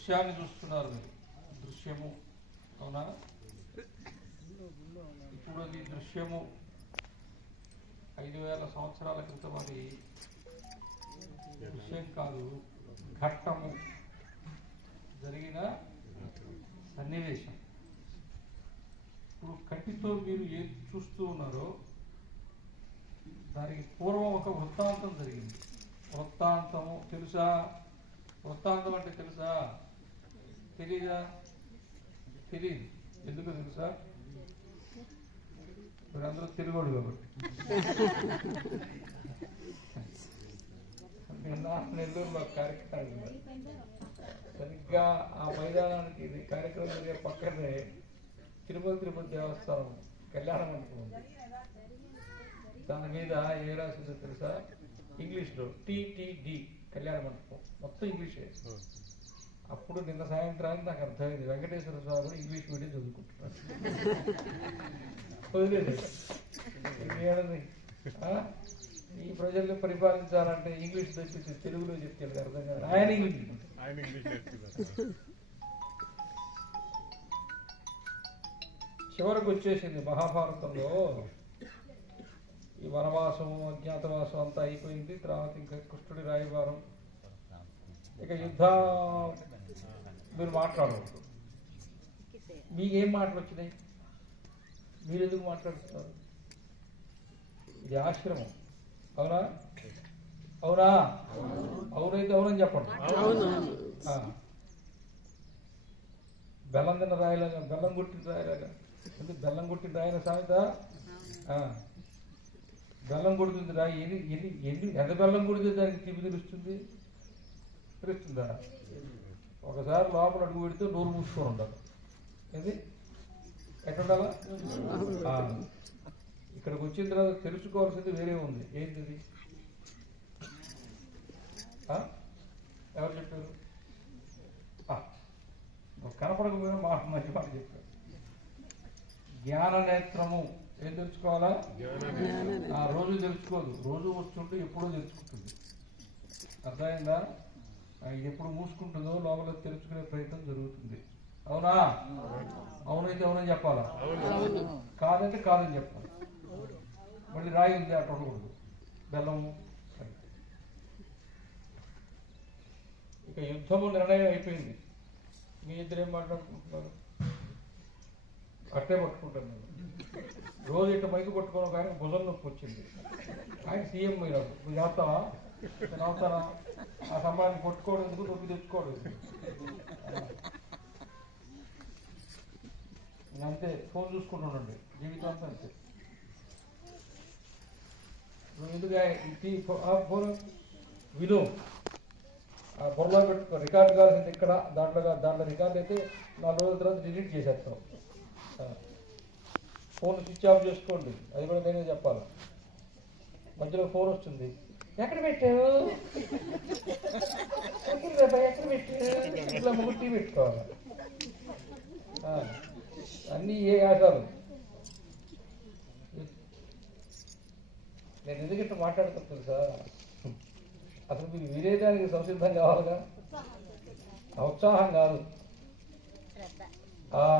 దృశ్యాన్ని చూస్తున్నారు మీరు, దృశ్యము. అవునా? ఇప్పుడు అది దృశ్యము 5000 సంవత్సరాల క్రితం అది దృశ్యం కాదు, ఘట్టము, జరిగిన సన్నివేశం. ఇప్పుడు కంటితో మీరు ఏది చూస్తూ ఉన్నారో దానికి పూర్వం ఒక వృత్తాంతం జరిగింది. వృత్తాంతము తెలుసా? వృత్తాంతం అంటే తెలుసా? తెలీదా? తెలియదు. ఎందుకు తెలుసా? మీరందరూ తెలుగోడు కాబట్టి. నెల్లూరులో కార్యక్రమం సరిగ్గా ఆ మైదానానికి కార్యక్రమం జరిగే పక్కనే తిరుపతి దేవస్థానం కళ్యాణ మండపం ఉంది. దాని మీద ఏ రాసిందో తెలుసా? ఇంగ్లీష్లో టిటిడి కళ్యాణ మండపం, మొత్తం ఇంగ్లీషే. అప్పుడు నిన్న సాయంత్రానికి నాకు అర్థమైంది, వెంకటేశ్వర స్వామి ఇంగ్లీష్ మీడియం చదువుకుంటున్నాడు. వదిలేదు ఈ ప్రజల్ని పరిపాలించాలంటే ఇంగ్లీష్ తెచ్చి తెలుగులో చెప్తే అర్థం కాదు. ఆయన ఇంగ్లీష్ చివరకు వచ్చేసింది. మహాభారతంలో ఈ వనవాసము అజ్ఞాతవాసం అంతా అయిపోయింది. తర్వాత ఇంకా కృష్ణుడి రాయబారం, ఇక యుద్ధం. మీరు మాట్లాడవద్దు. మీకేం మాటలు వచ్చినాయి? మీరు ఎందుకు మాట్లాడుతున్నారు? ఇది ఆశ్రమం. అవునా? అవునా? అవునైతే అవునని చెప్పండి. బెల్లం తిన్న రాయలాగా, బెల్లం కొట్టిన రాయలాగా. ఎందుకు బెల్లం కొట్టిన రాయన సామెత? బెల్లం కొడుతుంది రాయి. ఎంత బెల్లం కొడితే దానికి తిప్పి తెలుస్తుంది? తెలుస్తుందా? ఒకసారి లోపల అడుగు పెడితే నోరు మూసుకొని ఉండాలి. ఏది ఎక్కడుండాలా? ఇక్కడికి వచ్చిన తర్వాత తెలుసుకోవాల్సింది వేరే ఉంది. ఏంటిది? ఎవరు చెప్పారు? కనపడకపోయినా మంచి మాట చెప్పారు. జ్ఞాన నేత్రము. ఏం తెలుసుకోవాలా? రోజు తెలుసుకోదు, రోజు వస్తుంటే ఎప్పుడో తెలుసుకుంటుంది. అర్థమైందా? ఇది ఎప్పుడు మూసుకుంటుందో లోపల తెలుసుకునే ప్రయత్నం జరుగుతుంది. అవునా? అవునైతే అవునని చెప్పాలా? కాదంటే కాదని చెప్పాలి. మళ్ళీ రాయి ఉంది అటు ఉండకూడదు. బెల్లము. ఇక యుద్ధము నిర్ణయం అయిపోయింది. మీ ఇద్దరు ఏం మాట్లాడుకుంటున్నారు? అట్టే పట్టుకుంటాను నేను. రోజు ఇట్లా మైకి పట్టుకోవడం కానీ భుజం నొప్పి వచ్చింది. ఆయన సీఎం పోయినాడు. నువ్వు చేస్తావా? నేను అవుతానా? ఆ సంబంధాన్ని పట్టుకోవడం ఎందుకు, నొప్పి తెచ్చుకోవడం అంతే. ఫోన్ చూసుకుంటుండండి జీవితాంతం అంతే. నువ్వు ఎందుకు ఫోన్ విను, ఆ బుర్రలో పెట్టుకో. రికార్డు కావాల్సింది ఇక్కడ, దాంట్లో రికార్డు అయితే 4 రోజుల తర్వాత డిలీట్ చేసేస్తాం. ఫోన్ స్విచ్ ఆఫ్ చేసుకోండి. అది కూడా నేనే చెప్పాలి. మధ్యలో ఫోన్ వస్తుంది, ఎక్కడ పెట్టావు, ఎక్కడ పెట్టావు, ఇట్లా ముగ్గురు టీ పెట్టుకోవాలి. అన్నీ ఏ ఆశాలు. నేను ఎందుకు ఇట్లా మాట్లాడుతాను తెలుసా? అసలు మీరు వినేదానికి సంసిద్ధం కావాలిగా. ఉత్సాహం కాదు.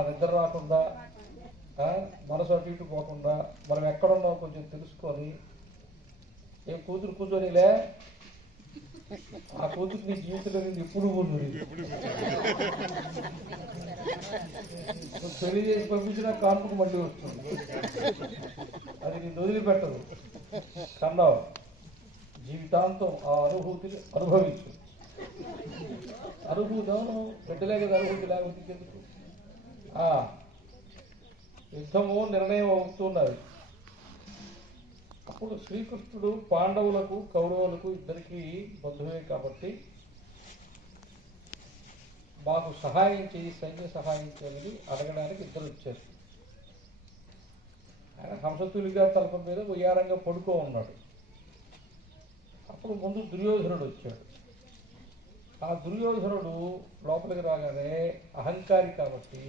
నిద్ర రాకుండా, మనసు అటు ఇటు పోకుండా, మనం ఎక్కడున్నామో కొంచెం తెలుసుకొని. ఏ కూతురు కూర్చొనిలే, ఆ కూతురు నీ జీవితంలో నేను ఎప్పుడు కూర్చుని పెళ్లి చేసి పంపించినా కాన్పుకు మళ్ళీ వస్తుంది. అది నేను వదిలిపెట్టదు. కన్నావు జీవితాంతం ఆ అనుభూతిని అనుభవించు. అనుభూతి బిడ్డలే కదా అనుభూతి, లేకపోతే ఎందుకు? యుద్ధము నిర్ణయం అవుతున్నది. అప్పుడు శ్రీకృష్ణుడు పాండవులకు కౌరవులకు ఇద్దరికి బంధువే కాబట్టి మాకు సహాయం చేయి, సైన్య సహాయం చేయమని అడగడానికి ఇద్దరు వచ్చారు. ఆయన హంసతులిగా తలప మీద ఉయ్యారంగా పడుకో ఉన్నాడు. అప్పుడు ముందు దుర్యోధనుడు వచ్చాడు. ఆ దుర్యోధనుడు లోపలికి రాగానే అహంకారి కాబట్టి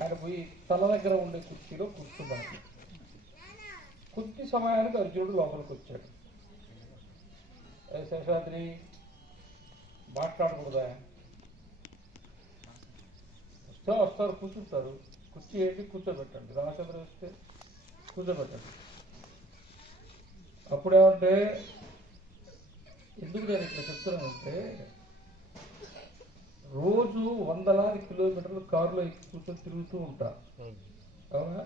ఆయన పోయి తల దగ్గర ఉండే కుర్చీలో కూర్చున్నాడు. కొద్ది సమయానికి అర్జునుడు లోపలికి వచ్చాడు. శేషాద్రి మాట్లాడకూడదా? సో వస్తారు, కూర్చుంటారు. కుర్చీ ఏంటి, కూర్చోబెట్టండి. రామచంద్ర వస్తే కూర్చోబెట్టండి. అప్పుడేమంటే ఎందుకు నేను ఇక్కడ చెప్తున్నానంటే, రోజు వందలాది కిలోమీటర్లు కారులో ఎక్కి కూర్చొని తిరుగుతూ ఉంటా. అవునా?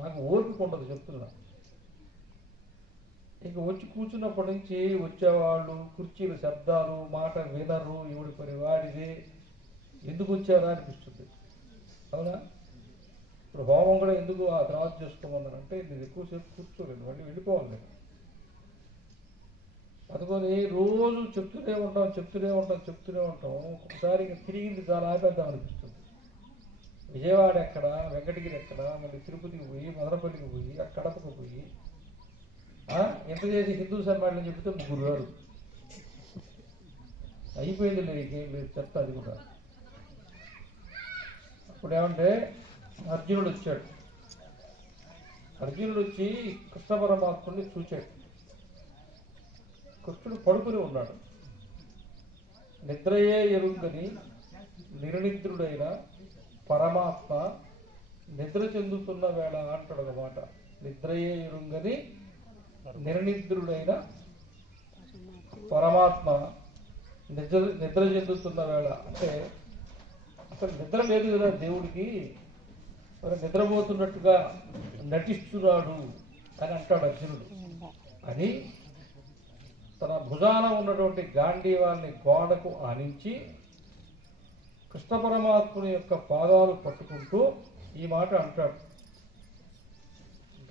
నాకు ఓపిక ఉండదు చెప్తున్నా. ఇక వచ్చి కూర్చున్నప్పటి నుంచి వచ్చేవాళ్ళు కుర్చీల శబ్దాలు, మాట వినరు, ఎవడి పని వాడిది, ఎందుకు వచ్చారా అనిపిస్తుంది. అవునా? ఇప్పుడు హోమం కూడా ఎందుకు ఆ తర్వాత చేసుకోమన్నారంటే నేను ఎక్కువసేపు కూర్చోలేదు, మళ్ళీ వెళ్ళిపోవాలి నేను. అందుకని రోజు చెప్తూనే ఉంటాం. ఒకసారి ఇంకా తిరిగింది చాలా ఆపేద్దాం అనిపిస్తుంది. విజయవాడ ఎక్కడ, వెంకటగిరి ఎక్కడ, మళ్ళీ తిరుపతికి పోయి, మదనపల్లికి పోయి, కడపకు పోయి ఎంత చేసి హిందూ సమ్మేళనం చెప్తే 3 గారు అయిపోయింది. లేదు లేదు చెప్తా అది కూడా. అప్పుడు ఏమంటే అర్జునుడు వచ్చాడు. అర్జునుడు వచ్చి కృష్ణ పరమాత్ముడిని చూచాడు. కృష్ణుడు పడుకుని ఉన్నాడు. నిద్రయే ఎరుంగని నిర్నిద్రుడైన పరమాత్మ నిద్ర చెందుతున్న వేళ అంటాడు అన్నమాట. నిద్రయే ఎరుంగని నిర్నిద్రుడైన పరమాత్మ నిద్ర చెందుతున్న వేళ అంటే అసలు నిద్ర లేదు కదా దేవుడికి, మరి నిద్రపోతున్నట్టుగా నటిస్తున్నాడు అని అంటాడు అర్జునుడు. అని తన భుజాన ఉన్నటువంటి గాంధీవాన్ని గోడకు ఆనించి కృష్ణ పరమాత్ముని యొక్క పాదాలు పట్టుకుంటూ ఈ మాట అంటాడు.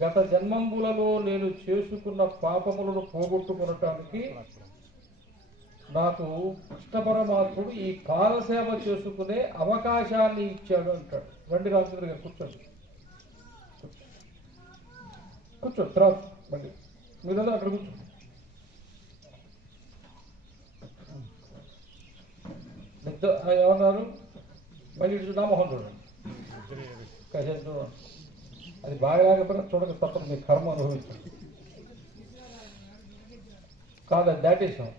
గత జన్మంబులలో నేను చేసుకున్న పాపములను పోగొట్టుకునటానికి నాకు కృష్ణ పరమాత్ముడు ఈ పాదసేవ చేసుకునే అవకాశాన్ని ఇచ్చాడు అంటాడు. రండి రామచంద్ర గారు కూర్చోండి, తర్వాత మళ్ళీ మీరు అక్కడ కూర్చో. ఏమన్నారు మళ్ళీ ఇటు నామోహన్ చూడండి, కాసేపు చూడండి. అది బాగా లేకపోయినా చూడక తప్పదు, మీ కర్మ అనుభవించండి. కాదు అది దాటేశాం.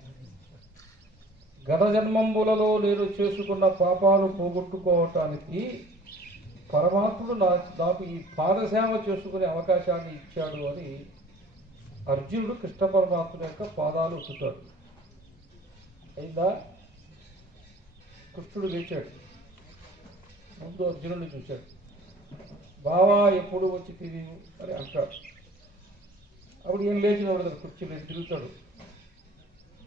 గత జన్మంబులలో నేను చేసుకున్న పాపాలు పోగొట్టుకోవటానికి పరమాత్ముడు నాకు ఈ పాదసేవ చేసుకునే అవకాశాన్ని ఇచ్చాడు అని అర్జునుడు కృష్ణ పరమాత్ముని యొక్క పాదాలు ఉతుతాడు. అయిందా? కృష్ణుడు లేచాడు. ముందు అర్జునుడిని చూశాడు. బావా ఎప్పుడు వచ్చి తిరిగి అని అంటాడు. అప్పుడు ఏం లేచినవాడు కదా, కుర్చీలో తిరుగుతాడు.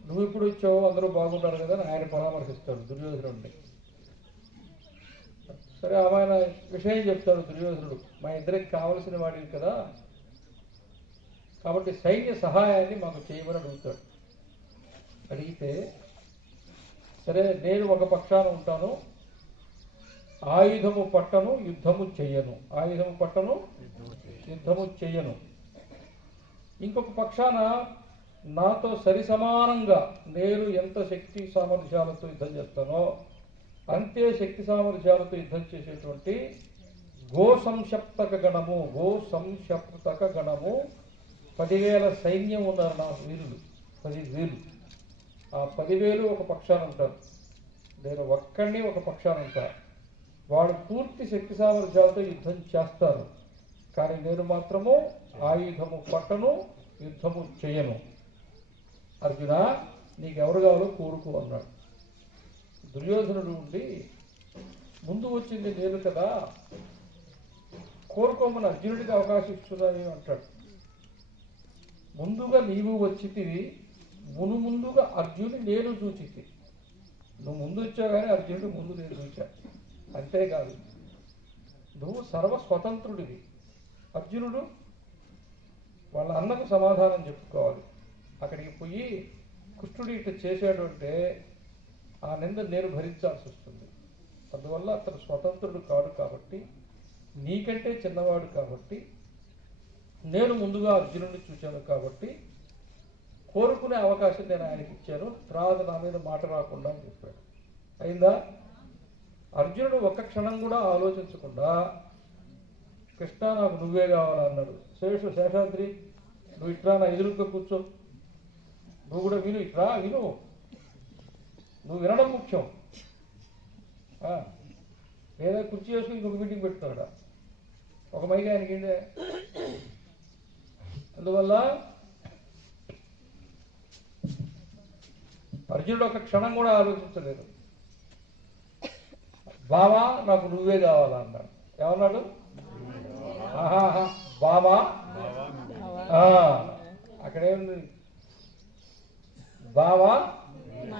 నువ్వు ఎప్పుడు వచ్చావు, అందరూ బాగున్నారు కదా అని ఆయన పరామర్శిస్తాడు దుర్యోధనుడిని. సరే ఆయన విషయం చెప్తాడు దుర్యోధనుడు. మా ఇద్దరికి కావలసిన వాడివి కదా, కాబట్టి సైన్య సహాయాన్ని మాకు చేయమని అడుగుతాడు. అడిగితే సరే నేను ఒక పక్షాన ఉంటాను, ఆయుధము పట్టను యుద్ధము చెయ్యను, ఆయుధము పట్టను యుద్ధము చెయ్యను. ఇంకొక పక్షాన నాతో సరి సమానంగా నేను ఎంత శక్తి సామర్థ్యాలతో యుద్ధం చేస్తానో అంతే శక్తి సామర్థ్యాలతో యుద్ధం చేసేటువంటి గో సంక్షప్తక గణము 10,000 సైన్యం ఉన్నారు నా వీరులు, 10,000. ఆ 10,000 ఒక పక్షాన ఉంటారు, నేను ఒక్కడిని ఒక పక్షాన ఉంటాను. వాడు పూర్తి శక్తి సామర్థ్యాలతో యుద్ధం చేస్తారు, కానీ నేను మాత్రము ఆయుధము పట్టను యుద్ధము చేయను. అర్జున నీకెవరు కావాలో కోరుకో అన్నాడు. దుర్యోధనుడు ఉండి ముందు వచ్చింది నేను కదా, కోరుకోమని అర్జునుడికి అవకాశం ఇస్తున్నాను అంటాడు. ముందుగా నీవు వచ్చితివి, ముందుగా అర్జునుడి నేను చూచితి. నువ్వు ముందు వచ్చావు కానీ అర్జునుడి ముందు నేను చూచా. అంతేకాదు నువ్వు సర్వస్వతంత్రుడివి. అర్జునుడు వాళ్ళ అన్నకు సమాధానం చెప్పుకోవాలి. అక్కడికి పోయి కృష్ణుడు ఇట్లా చేశాడు అంటే ఆ నింద నేను భరించాల్సి వస్తుంది. అందువల్ల అతను స్వతంత్రుడు కాడు కాబట్టి, నీకంటే చిన్నవాడు కాబట్టి, నేను ముందుగా అర్జునుడిని చూశాను కాబట్టి కోరుకునే అవకాశం నేను ఆయనకి ఇచ్చాను, తర్వాత నా మీద మాట రాకుండా అని చెప్పాడు. అయిందా? అర్జునుడు ఒక్క క్షణం కూడా ఆలోచించకుండా కృష్ణ నాకు నువ్వే కావాలన్నాడు. శేషాద్రి నువ్వు ఇట్లా నా ఎదురుగా కూర్చో, నువ్వు కూడా విను, ఇట్లా విను, నువ్వు వినడం ముఖ్యం. లేదా కుర్చీ వేసుకుని ఇంకొక మీటింగ్ పెట్టుకున్నాడు, ఒక మైకి ఆయనకి ఏంటే. అందువల్ల అర్జునుడు ఒక క్షణం కూడా ఆలోచించలేదు. బావా నాకు నువ్వే కావాలా అన్నాడు. ఏమన్నాడు? ఆహాహా బావా, అక్కడేముంది, బావా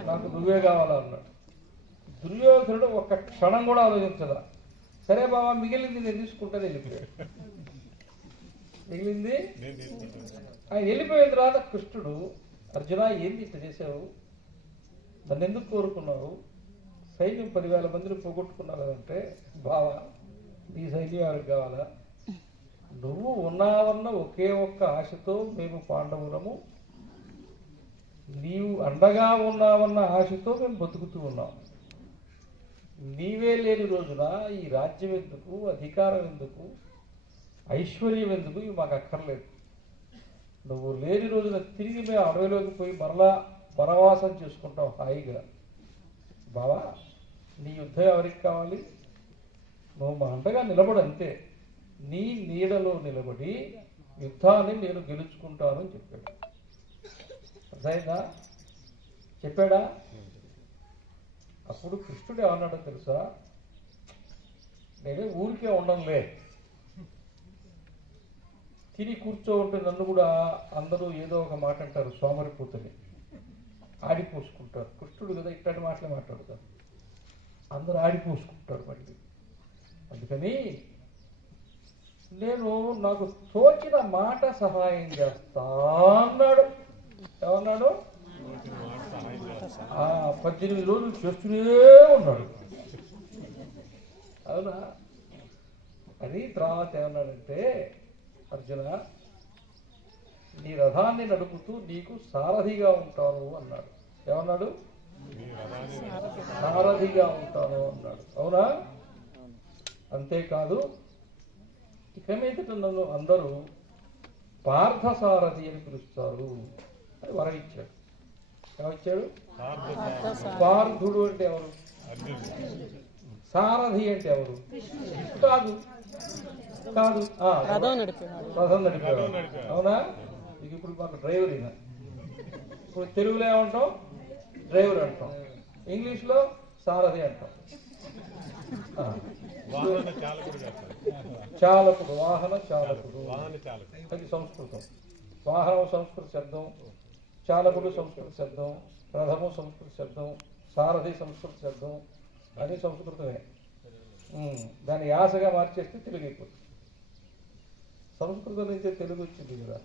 నాకు నువ్వే కావాలా అన్నాడు. దుర్యోధనుడు ఒక్క క్షణం కూడా ఆలోచించదా. సరే బావా మిగిలింది నేను తీసుకుంటాను వెళ్ళిపోయాడు. మిగిలింది ఆయన వెళ్ళిపోయిన తర్వాత కృష్ణుడు, అర్జున ఏంది ఇట్లా చేసావు, నన్ను ఎందుకు కోరుకున్నావు, సైన్యం 10,000 మందిని పోగొట్టుకున్నావు కదంటే, బావా నీ సైన్యం ఎవరికి కావాలా, నువ్వు ఉన్నావన్న ఒకే ఒక్క ఆశతో మేము పాండవులము, నీవు అండగా ఉన్నావన్న ఆశతో మేము బతుకుతూ ఉన్నాం. నీవే లేని రోజున ఈ రాజ్యం ఎందుకు, అధికారం ఎందుకు, ఐశ్వర్యం ఎందుకు, ఇవి మాకు అక్కర్లేదు. నువ్వు లేని రోజున తిరిగి మేము అడవిలోకి పోయి మరలా వనవాసం చేసుకుంటాం హాయిగా. బావా నీ యుద్ధం ఎవరికి కావాలి, నువ్వు మా అండగా నిలబడు అంతే, నీ నీడలో నిలబడి యుద్ధాన్ని నేను గెలుచుకుంటానని చెప్పాడు. అర్థమైందా? చెప్పాడా? అప్పుడు కృష్ణుడు ఏమన్నాడో తెలుసా, నేనే ఊరికే ఉండనులే, తిని కూర్చో ఉంటే నన్ను కూడా అందరూ ఏదో ఒక మాట అంటారు, సోమరిపోతని ఆడిపోసుకుంటారు. కృష్ణుడు కదా ఇట్లాంటి మాటలే మాట్లాడతారు, అందరూ ఆడిపోసుకుంటారు మళ్ళీ. అందుకని నేను నాకు తోచిన మాట సహాయం చేస్తా అన్నాడు. ఏమన్నాడు? 18 రోజులు చేస్తూనే ఉన్నాడు. అవునా? అది తర్వాత ఏమన్నాడంటే, అర్జున నీ రథాన్ని నడుపుతూ నీకు సారథిగా ఉంటాను అన్నాడు. ఏమన్నాడు? సారథిగా ఉంటాను అన్నాడు. అవునా? అంతేకాదు ఇక మీదట నన్ను అందరూ పార్థసారథి అని పిలుస్తారు అని వరం ఇచ్చాడు. ఏమొచ్చాడు? పార్థుడు అంటే ఎవరు? సారథి అంటే ఎవరు? కాదు కాదు, రథం నడిపేవాడు. అవునా? ఇది ఇప్పుడు మాకు డ్రైవర్ అయినా, ఇప్పుడు తెలుగులో ఏమంటాం? డ్రైవర్ అంటాం, ఇంగ్లీష్లో సారథి అంటాం. చాలకుడు, వాహన చాలకుడు, అది సంస్కృతం. వాహనం సంస్కృత శబ్దం, చాలకుడు సంస్కృత శబ్దం, రథము సంస్కృత శబ్దం, సారథి సంస్కృత శబ్దం, అది సంస్కృతమే. దాన్ని యాసగా మార్చేస్తే తెలుగు అయిపోతుంది. సంస్కృతం నుంచే తెలుగు వచ్చింది కదా.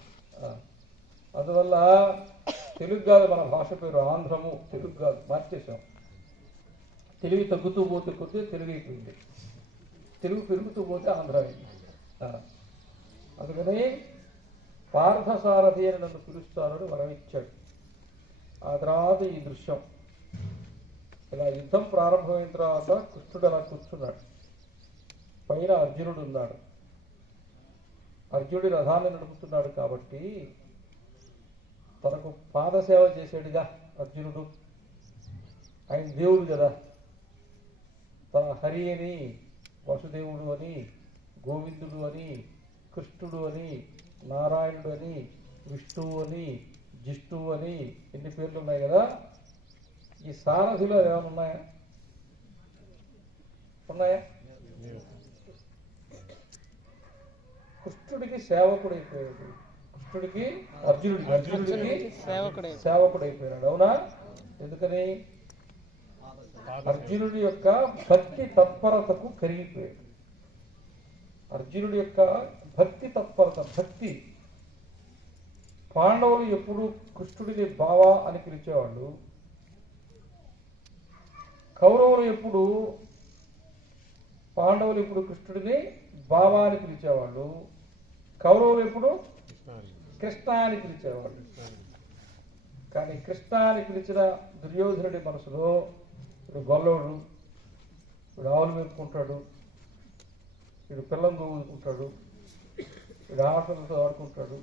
అందువల్ల తెలుగు కాదు మన భాష పేరు, ఆంధ్రము తెలుగు కాదు, మార్చేసాం. తెలుగు తగ్గుతూ పోతే కొద్ది తెలుగు అయిపోయింది, తెలుగు పెరుగుతూ పోతే ఆంధ్ర అయింది. అందుకని పార్థసారథి అని నన్ను పిలుస్తానని వరం ఇచ్చాడు. ఆ తర్వాత ఈ దృశ్యం, ఇలా యుద్ధం ప్రారంభమైన తర్వాత కృష్ణుడు అలా కూర్చున్నాడు, పైన అర్జునుడు ఉన్నాడు. అర్జునుడి రథాన్ని నడుపుతున్నాడు కాబట్టి తనకు పాదసేవ చేసాడుగా అర్జునుడు. ఆయన దేవుడు కదా, తన హరి అని, వసుదేవుడు అని, గోవిందుడు అని, కృష్ణుడు అని, నారాయణుడు అని, విష్ణువు అని, జిష్ణువు అని ఎన్ని పేర్లు ఉన్నాయి కదా. ఈ సారథిలో ఏమైనా ఉన్నాయా? ఉన్నాయా? కృష్ణుడికి సేవకుడైపోయాడు. కృష్ణుడికి అర్జునుడికి సేవకుడైపోయాడు. అవునా? ఎందుకని? అర్జునుడి యొక్క భక్తి తత్పరతకు కరిగిపోయాడు. అర్జునుడి యొక్క భక్తి తత్పరత, భక్తి. పాండవులు ఎప్పుడు కృష్ణుడిని బావా అని పిలిచేవాళ్ళు, కౌరవులు ఎప్పుడు పాండవులు ఎప్పుడు కృష్ణుడిని బావా అని పిలిచేవాళ్ళు, కౌరవులు ఎప్పుడు కృష్ణ అని పిలిచేవాళ్ళు. కానీ కృష్ణ అని పిలిచిన దుర్యోధనుడి మనసులో వీడు గొల్లోడు, వీడు ఆవులు మేపుకుంటాడు, వీడు పిల్లం గోవుకుంటాడు, వీడు ఆటలతో ఆడుకుంటాడు,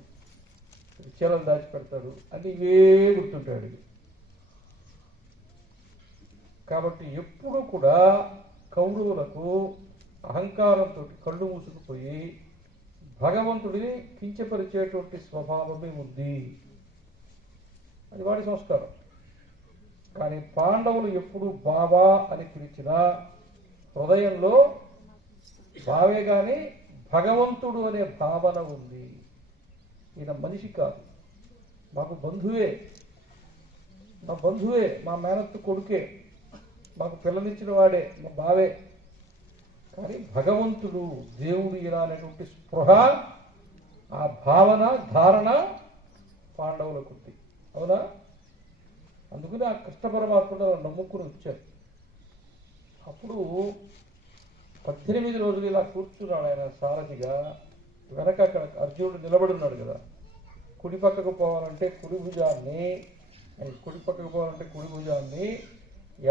వీడు చీరలు దాచిపెడతాడు అని ఇవే గుర్తుంటాడు. కాబట్టి ఎప్పుడు కూడా కౌరవులకు అహంకారంతో కళ్ళు మూసుకుపోయి భగవంతుడిని కించపరిచేటువంటి స్వభావమే ఉంది. అది వాడి సంస్కారం. కానీ పాండవులు ఎప్పుడు బావా అని పిలిచినా హృదయంలో బావే కానీ భగవంతుడు అనే భావన ఉంది. ఈయన మనిషి కాదు, మాకు బంధువే, మా బంధువే, మా మేనత్తు కొడుకే, మాకు పిల్లనిచ్చిన వాడే, మా బావే. కానీ భగవంతుడు దేవుడు ఇలా అనేటువంటి స్పృహ, ఆ భావన ధారణ పాండవులకు ఉంది. అవునా? అందుకని ఆ కృష్ణ పరమాత్ముడు నమ్ముకుని వచ్చారు. అప్పుడు 18 రోజులు ఇలా కూర్చున్నాడు ఆయన సారథిగా. వెనక అక్కడ అర్జునుడు నిలబడి ఉన్నాడు కదా. కుడి పక్కకు పోవాలంటే కుడి భుజాన్ని, కుడి పక్కకు పోవాలంటే కుడి భుజాన్ని,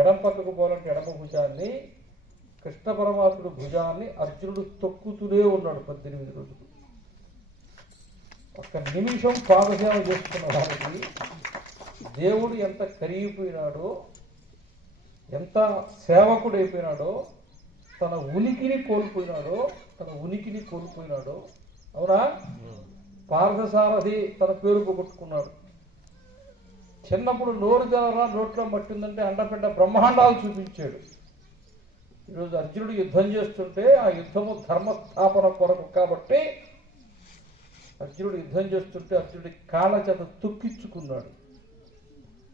ఎడం పక్కకు పోవాలంటే ఎడమ భుజాన్ని, కృష్ణ పరమాత్ముడు భుజాన్ని అర్జునుడు తొక్కుతూనే ఉన్నాడు 18 రోజులు. ఒక్క నిమిషం పాదసేవ చేసుకున్న వారికి దేవుడు ఎంత కరిగిపోయినాడో, ఎంత సేవకుడైపోయినాడో, తన ఉనికిని కోల్పోయినాడో. అవునా? పార్థసారథి తన పేరు పోగొట్టుకున్నాడు. చిన్నప్పుడు నోరు తెలరా, నోట్లో మట్టిందంటే అండపెండ బ్రహ్మాండాలు చూపించాడు. ఈరోజు అర్జునుడు యుద్ధం చేస్తుంటే ఆ యుద్ధము ధర్మస్థాపన కొరకు కాబట్టి అర్జునుడి కాళ్ళ చేత తొక్కించుకున్నాడు.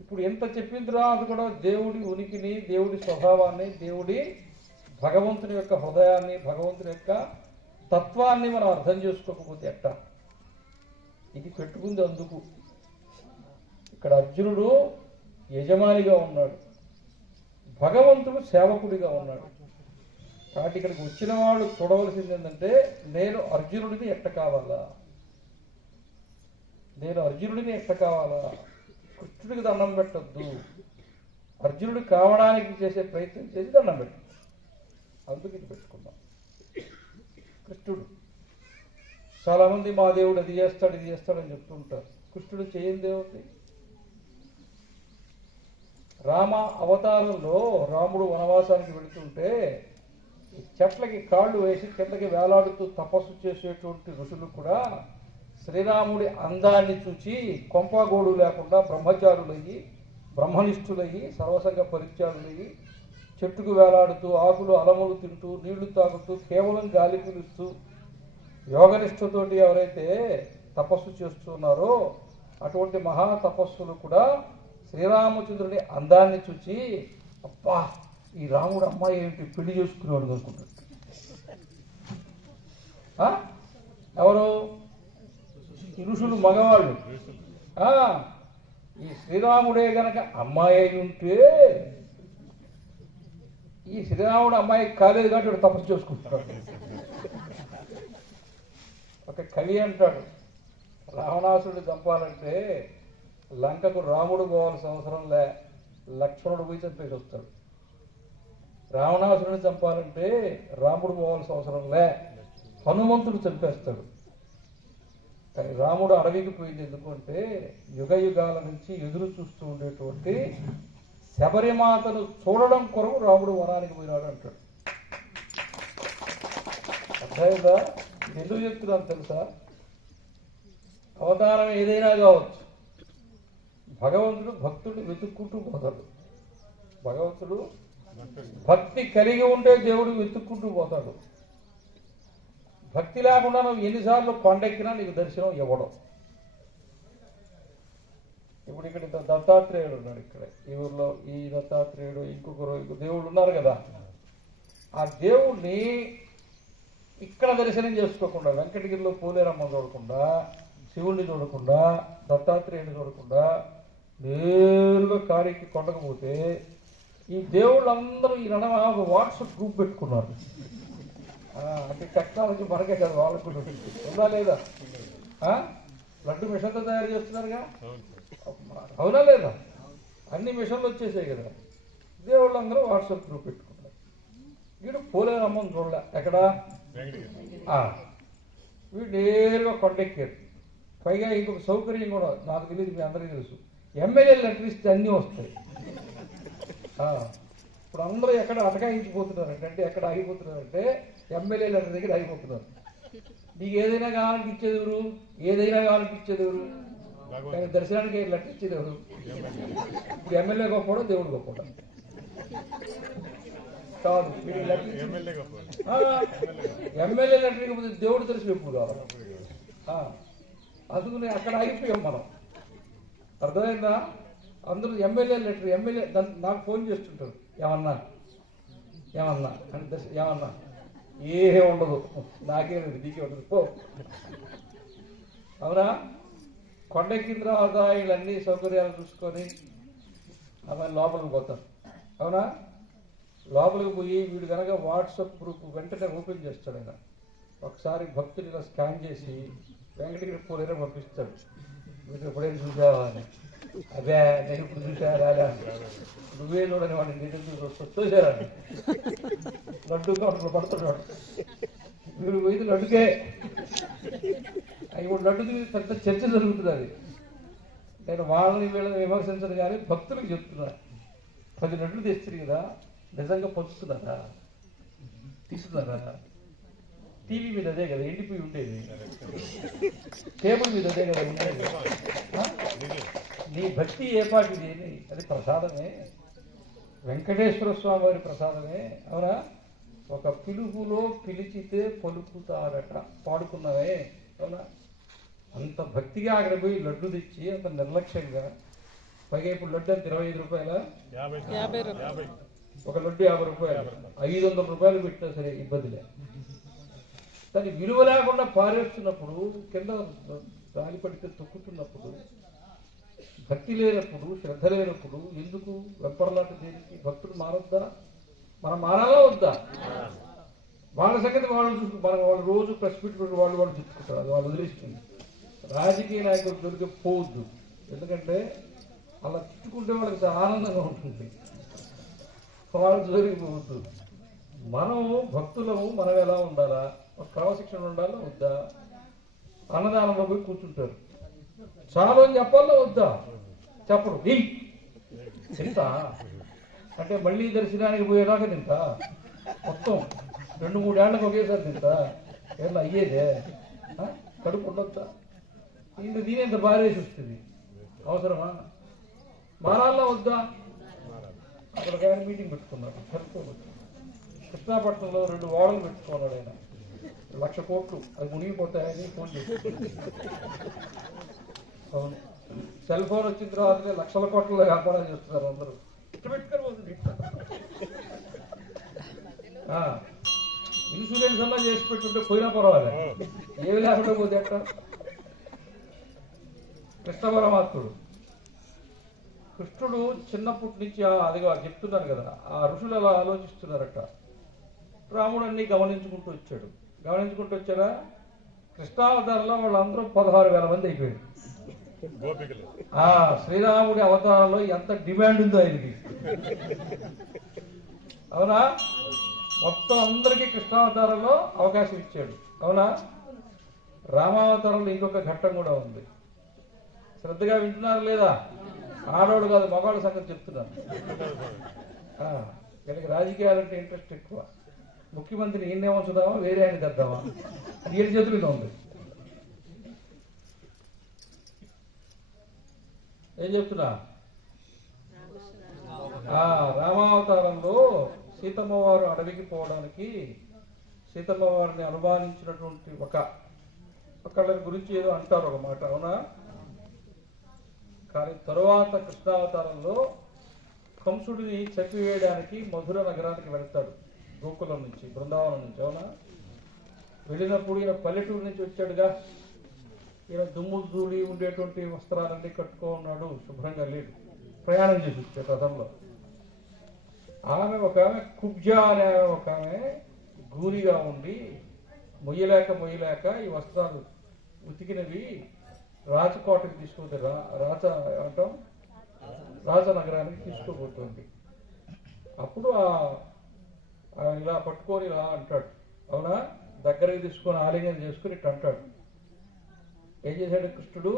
ఇప్పుడు ఎంత చెప్పిన తర్వాత కూడా దేవుడి ఉనికిని, దేవుడి స్వభావాన్ని, భగవంతుని యొక్క హృదయాన్ని, భగవంతుని యొక్క తత్వాన్ని మనం అర్థం చేసుకోకపోతే ఎట్టా? ఇది పెట్టుకుంది అందుకు. ఇక్కడ అర్జునుడు యజమానిగా ఉన్నాడు, భగవంతుడు సేవకుడిగా ఉన్నాడు. కాబట్టి ఇక్కడికి వచ్చిన వాళ్ళు చూడవలసింది ఏంటంటే, నేను అర్జునుడిని ఎట్ట కావాలా, కృష్ణుడికి దండం పెట్టద్దు, అర్జునుడు కావడానికి చేసే ప్రయత్నం చేసి దండం పెట్టు. అందుకు ఇది పెట్టుకున్నాం. కృష్ణుడు చాలా మంది మా దేవుడు అది చేస్తాడు ఇది చేస్తాడని చెప్తుంటారు. కృష్ణుడు చేయని దేవుడి. రామ అవతారంలో రాముడు వనవాసానికి వెళుతుంటే చెట్లకి కాళ్ళు వేసి కిందకి వేలాడుతూ తపస్సు చేసేటువంటి ఋషులు కూడా శ్రీరాముడి అందాన్ని చూచి కొంపగోడు లేకుండా బ్రహ్మచారులయ్యి, బ్రహ్మనిష్ఠులయ్యి, సర్వసంగ పరిత్యాగులయ్యి, చెట్టుకు వేలాడుతూ ఆకులు అలములు తింటూ నీళ్లు తాగుతూ కేవలం గాలి పీలుస్తూ యోగనిష్టతోటి ఎవరైతే తపస్సు చేస్తున్నారో అటువంటి మహా తపస్సులు కూడా శ్రీరామచంద్రుడి అందాన్ని చూచి అబ్బా ఈ రాముడు అమ్మాయి ఏంటి పెళ్లి చేసుకునేవాడు అనుకుంటాడు. ఎవరు? ఈ ఋషులు మగవాళ్ళు. ఈ శ్రీరాముడే గనక అమ్మాయి అయి ఉంటే, ఈ శ్రీరాముడు అమ్మాయి కాలేదు కాబట్టి తపస్సు చేసుకుంటాడు. ఒక కవి అంటాడు, రావణాసురుడు చంపాలంటే లంకకు రాముడు పోవాల్సిన అవసరం లే, లక్ష్మణుడు పోయి చంపేసి వస్తాడు. రావణాసురుడిని చంపాలంటే రాముడు పోవాల్సిన అవసరం లే, హనుమంతుడు చంపేస్తాడు. కానీ రాముడు అడవికి పోయింది ఎందుకంటే యుగ యుగాల నుంచి ఎదురు చూస్తూ ఉండేటువంటి శబరిమాతను చూడడం కొరకు రాముడు వనానికి పోయినాడు అంటాడు. అర్థమైందా? ఎందుకు చెప్తున్నాను తెలుసా? అవతారం ఏదైనా కావచ్చు, భగవంతుడు భక్తుడు వెతుక్కుంటూ పోతాడు. భగవంతుడు భక్తి కలిగి ఉంటే దేవుడు వెతుక్కుంటూ పోతాడు. భక్తి లేకుండా నువ్వు ఎన్నిసార్లు కొండెక్కినా నీకు దర్శనం ఇవ్వడం. ఇప్పుడు ఇక్కడ దత్తాత్రేయుడు ఉన్నాడు. ఇక్కడ ఈ ఊర్లో ఈ దత్తాత్రేయుడు, ఇంకొకరు దేవుళ్ళు ఉన్నారు కదా. ఆ దేవుణ్ణి ఇక్కడ దర్శనం చేసుకోకుండా, వెంకటగిరిలో పోలేరమ్మ చూడకుండా, శివుణ్ణి చూడకుండా, దత్తాత్రేయుని చూడకుండా నేరుగా కారికి కొండకపోతే ఈ దేవుళ్ళందరూ ఈ నడమ ఒక వాట్సాప్ గ్రూప్ పెట్టుకున్నారు. అంటే టెక్నాలజీ మనకే కదా, వాళ్ళకు కూడా ఉందా లేదా? లడ్డు మిషన్తో తయారు చేస్తున్నారుగా, అవునా లేదా? అన్ని మిషన్లు వచ్చేసాయి కదా. దేవుళ్ళందరూ వాట్సాప్ గ్రూప్ పెట్టుకున్నారు. వీడు పోలేరమ్మని చూడలే, ఎక్కడ వీడు నేరుగా కొండెక్కారు. పైగా ఇంకొక సౌకర్యం కూడా నాకు తెలియదు, మీ అందరికీ తెలుసు, ఎమ్మెల్యేలు లెటర్ ఇస్తే అన్నీ వస్తాయి. ఇప్పుడు అందరూ ఎక్కడ అటకాయించిపోతున్నారంటే, ఎక్కడ ఆగిపోతున్నారంటే ఎమ్మెల్యే లెటర్ దగ్గర ఆగిపోతున్నారు. నీకు ఏదైనా కావాలంటే ఇచ్చేది ఎవరు? ఏదైనా కావాలంటే ఇచ్చేది ఎవరు? కానీ దర్శనానికి లెటర్ ఇచ్చేది ఎవరు? ఇప్పుడు ఎమ్మెల్యే గొప్పవడం, దేవుడు గొప్పవడం కాదు. వీడికి లెటర్ ఎమ్మెల్యే లెటర్ ఇవ్వకపోతే దేవుడు దర్శనం ఎప్పుడు కావాలి? అందుకని అక్కడ ఆగిపోయాం మనం. అర్థమైందా? అందరూ ఎమ్మెల్యే లెటర్, ఎమ్మెల్యే నాకు ఫోన్ చేస్తుంటారు, ఏమన్నా అంటే ఏమన్నా ఏ ఉండదు, నాకే నీకే ఉండదు పో. అవునా? కొండెక్కిన తర్వాత వీళ్ళన్నీ సౌకర్యాలు చూసుకొని అమ్మాయి లోపలికి పోతారు. అవునా? లోపలికి పోయి వీడు కనుక వాట్సాప్ గ్రూప్ వెంటనే ఓపెన్ చేస్తాడు. ఆయన ఒకసారి భక్తులు ఇలా స్కాన్ చేసి వెంకటగిరి పోలేరా పంపిస్తాడు. మీరు ఎప్పుడైనా చూసావా అని. అదే నేను ఇప్పుడు చూసారా, నువ్వే చూడని వాడిని నేను చూసారా, లడ్డు కౌంటర్లో పడుతున్నాడు. వీడు పోయింది లడ్డుకే. ఇప్పుడు లడ్డు పెద్ద చర్చ జరుగుతుంది. అది నేను వాళ్ళని వీళ్ళని విమర్శించను కానీ భక్తులకు చెప్తున్నా. 10 లడ్లు తెచ్చారు కదా, నిజంగా పంచుతున్నారా? తీసుకున్నారా? టీవీ మీద అదే కదా ఎండిపోయి ఉండేది, టేబుల్ మీద అదే కదా ఉండేది. నీ భక్తి ఏ పాటిది? అది ప్రసాదమే, వెంకటేశ్వర స్వామి వారి ప్రసాదమే. అవునా? ఒక పిలుపులో పిలిచితే పలుకుతారట పాడుకున్నావే. అవునా? అంత భక్తిగా అక్కడ పోయి లడ్డు తెచ్చి అంత నిర్లక్ష్యంగా, పైగా ఇప్పుడు లడ్డు అంత 25 రూపాయల, ఒక లడ్డు 50 రూపాయలు, 500 రూపాయలు పెట్టినా సరే ఇబ్బందిలే. దాన్ని విలువ లేకుండా పారేస్తున్నప్పుడు, కింద గాలి పడితే తొక్కుతున్నప్పుడు, భక్తి లేనప్పుడు, శ్రద్ధ లేనప్పుడు ఎందుకు వెంపర్లాట? దేనికి? భక్తులు మారొద్దా? మనం మారాలా వద్దా? వాళ్ళ సంగతి వాళ్ళు మనం వాళ్ళు రోజు ప్రెస్ పెట్టుకుంటూ వాళ్ళు చెప్పుకుంటారు. అది వాళ్ళు వదిలేస్తుంది. రాజకీయ నాయకులు దొరికి పోవద్దు. ఎందుకంటే అలా తిట్టుకుంటే వాళ్ళకి ఆనందంగా ఉంటుంది. వాళ్ళు జరిగిపోవద్దు. మనము భక్తులము, మనం ఎలా ఉండాలా? ఒక క్రమశిక్షణ ఉండాలా వద్దా? అన్నదానంలో పోయి కూర్చుంటారు, చాలు అని చెప్పాలా వద్దా? చెప్పడు. తింటా అంటే మళ్ళీ దర్శనానికి పోయేదాకా తింటా, మొత్తం 2-3 ఏళ్ళకి ఒకేసారి తింటా, ఏళ్ళ అయ్యేదే కడుపు ఉండొద్దా? దీని భార్య వస్తుంది, అవసరమా? మారాలా వద్దా? అక్కడ కానీ మీటింగ్ పెట్టుకున్నాడు, సరిపోవచ్చు. కృష్ణాపట్నంలో 2 ఓడలు పెట్టుకున్నాడు ఆయన, 1,00,000 కోట్లు. అది మునిగిపోతాయని ఫోన్ చేసి, అవును, సెల్ ఫోన్ వచ్చిన తర్వాతనే లక్షల కోట్ల వ్యాపారం చేస్తున్నారు అందరూ. ఇన్సూరెన్స్ అన్నా చేసి పెట్టుంటే పోయినా పర్వాలే, ఏమి లేకుండా పోతే అట్ట. కృష్ణ పరమాత్ముడు, కృష్ణుడు చిన్నప్పటి నుంచి అదిగా చెప్తున్నారు కదా, ఆ ఋషులు అలా ఆలోచిస్తున్నారట. రాముడు అన్ని గమనించుకుంటూ వచ్చారా? కృష్ణావతారంలో వాళ్ళందరూ 16,000 మంది అయిపోయారు. శ్రీరాముడి అవతారంలో ఎంత డిమాండ్ ఉందో ఆయనకి. అవునా? మొత్తం అందరికీ కృష్ణావతారంలో అవకాశం ఇచ్చాడు. అవునా? రామావతారంలో ఇంకొక ఘట్టం కూడా ఉంది. శ్రద్ధగా వింటున్నారు లేదా? ఆడవాడు కాదు, మగవాళ్ళ సంగతి చెప్తున్నాను. వీళ్ళకి రాజకీయాలంటే ఇంట్రెస్ట్ ఎక్కువ. ముఖ్యమంత్రిని ఈయన్నే ఉంచుదామా, వేరే ఆయన తెద్దామా, వీళ్ళ చేతుల్లో ఉంది. ఏం చెప్తున్నా? రామావతారంలో సీతమ్మ వారు అడవికి పోవడానికి సీతమ్మ వారిని అనుమానించినటువంటి ఒకళ్ళ గురించి ఏదో అంటారు ఒక మాట. అవునా? కానీ తరువాత కృష్ణావతారంలో కంసుడిని చంపివేయడానికి మధుర నగరానికి వెళ్తాడు, గోకులం నుంచి, బృందావనం నుంచి. అవునా? వెళ్ళినప్పుడు ఈయన పల్లెటూరు నుంచి వచ్చాడుగా, ఈయన దుమ్ము ధూళి ఉండేటువంటి వస్త్రాలన్నీ కట్టుకో ఉన్నాడు, శుభ్రంగా లేడు. ప్రయాణం చేసి వచ్చాడు రథంలో. ఒక ఆమె కుబ్జా అనే ఒక ఆమె గూరిగా ఉండి మొయ్యలేక ఈ వస్త్రాలు ఉతికినవి రాజకోటకి తీసుకుంటే రాజనగరానికి తీసుకోబోతుంది. అప్పుడు ఇలా పట్టుకొని ఇలా అంటాడు. అవునా? దగ్గరికి తీసుకొని ఆలింగనం చేసుకుని ఇట్లా అంటాడు. ఏం చేశాడు కృష్ణుడు?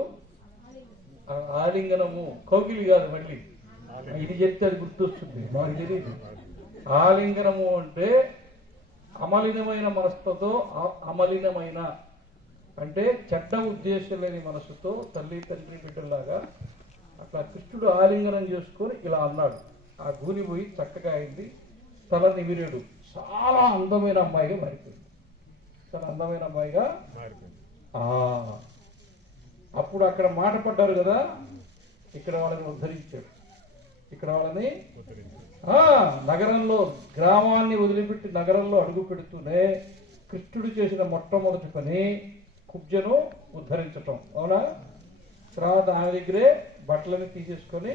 ఆలింగనము, కౌగిలి కాదు, మళ్ళీ ఇది చెప్తే అది గుర్తొస్తుంది, మాకు తెలియదు. ఆలింగనము అంటే అమలినమైన మనసుతో, అమలినమైన అంటే చెడ్డ ఉద్దేశం లేని మనసుతో తల్లి తండ్రి బిడ్డలాగా అట్లా కృష్ణుడు ఆలింగనం చేసుకొని ఇలా అన్నాడు. ఆ గూని పోయి చక్కగా అయింది, తల నిమిరేడు, చాలా అందమైన అమ్మాయిగా మారిపోయింది. చాలా అందమైన అమ్మాయిగా అప్పుడు అక్కడ మాట పడ్డారు కదా, ఇక్కడ వాళ్ళని ఉద్ధరించాడు. ఇక్కడ వాళ్ళని నగరంలో, గ్రామాన్ని వదిలిపెట్టి నగరంలో అడుగు పెడుతూనే కృష్ణుడు చేసిన మొట్టమొదటి పని కుబ్జను ఉద్ధరించటం. అవునా? తర్వాత ఆమె దగ్గరే బట్టలని తీసేసుకొని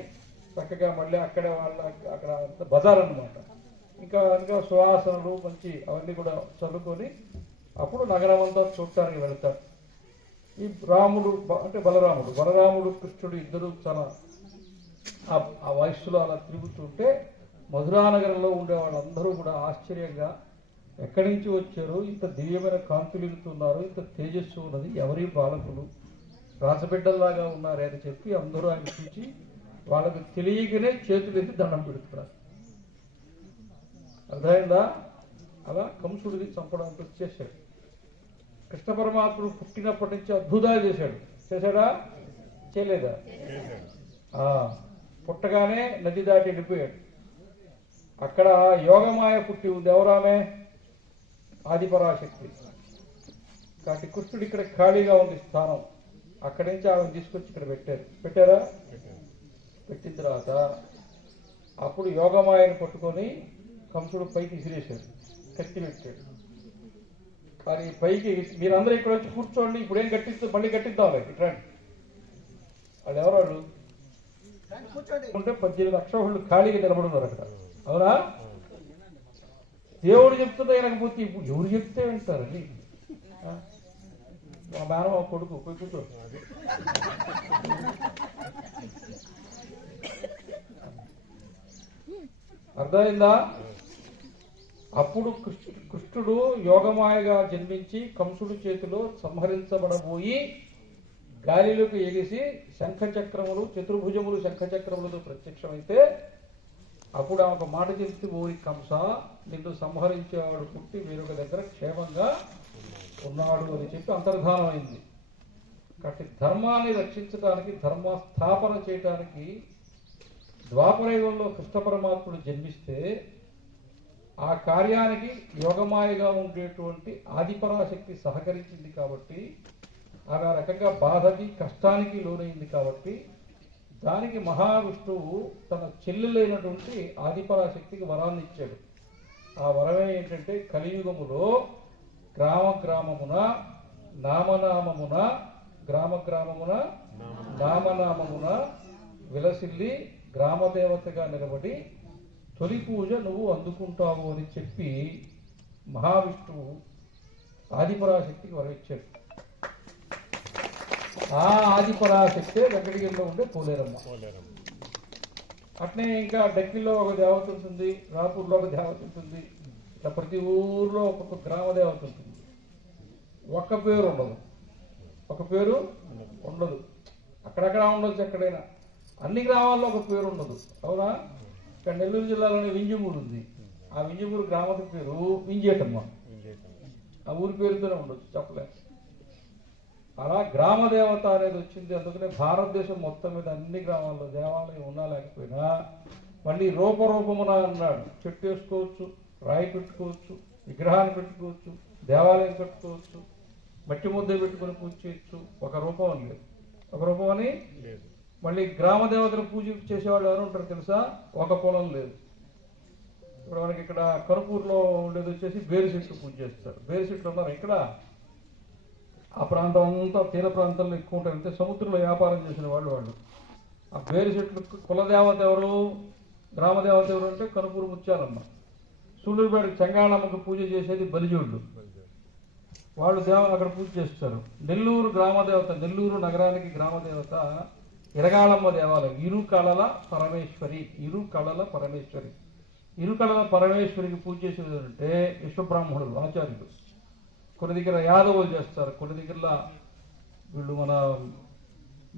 చక్కగా మళ్ళీ అక్కడ వాళ్ళ అక్కడ బజార్ అన్నమాట, ఇంకా సువాసనలు మంచి అవన్నీ కూడా చల్లుకొని అప్పుడు నగరం అంతా చూడటానికి వెళ్తాడు. ఈ రాముడు అంటే బలరాముడు కృష్ణుడు ఇద్దరు చాలా ఆ వయస్సులో అలా తిరుగుతుంటే మధురానగరంలో ఉండే వాళ్ళందరూ కూడా ఆశ్చర్యంగా ఎక్కడి నుంచి వచ్చారు, ఇంత దివ్యమైన కాంతులుతున్నారు, ఇంత తేజస్సు ఉన్నది, ఎవరి బాలకులు రాసబిడ్డల్లాగా ఉన్నారే అని చెప్పి అందరూ ఆయన చూసి వాళ్ళకి తెలియగానే చేతులు ఎత్తి దండం పెడుతున్నారు. అర్థమైందా? అలా కంసుడిని చంపడానికి వచ్చేసాడు. కృష్ణ పరమాత్ముడు పుట్టినప్పటి నుంచి అద్భుతాలు చేశాడా? చేయలేదా? పుట్టగానే నది దాటి వెళ్ళిపోయాడు. అక్కడ యోగమాయ పుట్టి ఉంది. ఎవరామె? ఆదిపరాశక్తి. కాబట్టి కృష్ణుడు ఇక్కడ ఖాళీగా ఉంది స్థానం, అక్కడి నుంచి ఆమెను తీసుకొచ్చి ఇక్కడ పెట్టారా? పెట్టిన తర్వాత అప్పుడు యోగమాయను పట్టుకొని కంసుడు పైకి విసిరేశాడు, కత్తి పెట్టాడు. కానీ పైకి మీరందరూ ఇక్కడ వచ్చి కూర్చోండి, ఇప్పుడు ఏం మళ్ళీ కట్టిద్దాం ఇట్లా. వాళ్ళు ఎవరు? వాళ్ళు ఉంటే 18 అక్షోహిణులు ఖాళీగా నిలబడున్నారు అక్కడ. అవునా? దేవుడు చెప్తున్నా వినకపోతే ఇప్పుడు ఎవరు చెప్తే వింటారని. మా మేనమా కొడుకు పోయి కూర్చో. అర్థమైందా? అప్పుడు కృష్ణుడు యోగమాయగా జన్మించి కంసుడు చేతిలో సంహరించబడబోయి గాలిలోకి ఎగిసి శంఖచక్రములు, చతుర్భుజములు శంఖచక్రములతో ప్రత్యక్షమైతే అప్పుడు ఆ ఒక మాట చెప్తూ, ఓరి కంస, నిన్ను సంహరించేవాడు పుట్టి వేరొక దగ్గర క్షేమంగా ఉన్నాడు అని చెప్పి అంతర్ధానం అయింది. కాబట్టి ధర్మాన్ని రక్షించడానికి, ధర్మ స్థాపన చేయటానికి ద్వాపరయుగంలో కృష్ణ పరమాత్ముడు జన్మిస్తే ఆ కార్యానికి యోగమాయగా ఉండేటువంటి ఆదిపరాశక్తి సహకరించింది. కాబట్టి ఆమె ఆ రకంగా బాధకి, కష్టానికి లోనైంది. కాబట్టి దానికి మహావిష్ణువు తన చెల్లెలైనటువంటి ఆదిపరాశక్తికి వరాన్ని ఇచ్చాడు. ఆ వరమే ఏంటంటే కలియుగములో గ్రామగ్రామమున నామనామమున విలసిల్లి గ్రామదేవతగా నిలబడి తొలి పూజ నువ్వు అందుకుంటావు అని చెప్పి మహావిష్ణువు ఆదిపరాశక్తికి వరమిచ్చాడు. ఆ ఆదిపరాశక్తే వెంకటగిరిలో ఉండే పోలేరమ్మ. అట్నే ఇంకా డక్కిలో ఒక దేవత ఉంటుంది, రాపూర్లో ఒక దేవత ఉంటుంది, ఇట్లా ప్రతి ఊర్లో ఒక్కొక్క గ్రామ దేవత ఉంటుంది. ఒక్క పేరు ఉండదు. అక్కడక్కడ ఉండొచ్చు, ఎక్కడైనా. అన్ని గ్రామాల్లో ఒక పేరు ఉండదు. అవునా? ఇక్కడ నెల్లూరు జిల్లాలోని వింజమూరు ఉంది. ఆ వింజమూరు గ్రామం పేరు వింజేటమ్మ. ఆ ఊరి పేరుతోనే ఉండొచ్చు, చెప్పలేదు. అలా గ్రామ దేవత అనేది వచ్చింది. అందుకనే భారతదేశం మొత్తం మీద అన్ని గ్రామాల్లో దేవాలయం ఉన్నా లేకపోయినా మళ్ళీ రూపరూపమున అన్నాడు. చెట్టు వేసుకోవచ్చు, రాయి పెట్టుకోవచ్చు, విగ్రహాన్ని పెట్టుకోవచ్చు, దేవాలయం కట్టుకోవచ్చు, మట్టి ముద్ద పెట్టుకుని పూజ చేయొచ్చు. ఒక రూపం అని లేదు. ఒక రూపం అని మళ్ళీ గ్రామ దేవతను పూజ చేసేవాళ్ళు ఎవరు ఉంటారు తెలుసా? ఒక పొలం లేదు. ఇప్పుడు మనకి ఇక్కడ కరుపూర్లో ఉండేది వచ్చేసి బేరు చెట్లు పూజ చేస్తారు. బేరు చెట్లు ఉన్నారు ఇక్కడ. ఆ ప్రాంతం అంతా తీర ప్రాంతాల్లో ఎక్కువ ఉంటారు. అంటే సముద్రంలో వ్యాపారం చేసిన వాళ్ళు. ఆ బేరు చెట్లు కులదేవత ఎవరు, గ్రామదేవత ఎవరు అంటే కనుపూరు ముత్యాలమ్మ. సూళ్ళూరుపేట చెంగాళమ్మకు పూజ చేసేది బలిజోళ్ళు. వాళ్ళు అక్కడ పూజ చేస్తారు. నెల్లూరు గ్రామదేవత, నెల్లూరు నగరానికి గ్రామదేవత ఇరగాళమ్మ దేవాలయం. ఇరుకళల పరమేశ్వరికి పూజ చేసేది అంటే విశ్వబ్రాహ్మణులు, ఆచార్యులు. కొన్ని దగ్గర యాదవులు చేస్తారు, కొన్ని దగ్గర వీళ్ళు మన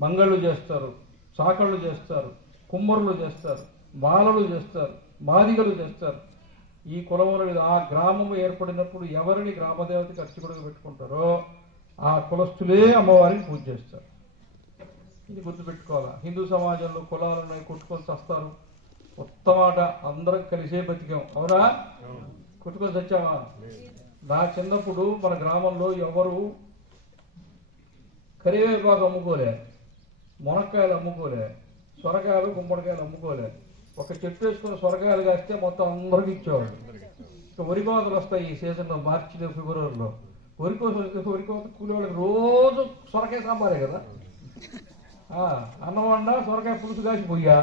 మంగళ్ళు చేస్తారు, చాకళ్ళు చేస్తారు, కుమ్మరులు చేస్తారు, మాలలు చేస్తారు, మాదిగలు చేస్తారు. ఈ కులముల మీద ఆ గ్రామము ఏర్పడినప్పుడు ఎవరిని గ్రామదేవతకి అర్చకుడుగా పెట్టుకుంటారో ఆ కులస్తులే అమ్మవారికి పూజ చేస్తారు. ఇది గుర్తుపెట్టుకోవాలా. హిందూ సమాజంలో కులాలు ఉన్నాయి, కొట్టుకొని చస్తారు. ఉత్తమాట అందరం కలిసే బతికాం, అవునా? కొట్టుకొని చచ్చామా? నా చిన్నప్పుడు మన గ్రామంలో ఎవరు కరివేపాకు అమ్ముకోలే, మునక్కాయలు అమ్ముకోలే, సొరకాయలు గుమ్మడికాయలు అమ్ముకోలే. ఒక చెట్టు వేసుకుని సొరకాయలు కాస్తే మొత్తం అందరికి ఇచ్చేవాళ్ళు. ఇక వరి కోతలు వస్తాయి ఈ సీజన్లో, మార్చి ఫిబ్రవరిలో. వరి కోత కూలి వాళ్ళకి రోజు సొరకాయ సాంబారే కదా. అన్నం వండా సొరకాయ పులుసు కాసి పోయా,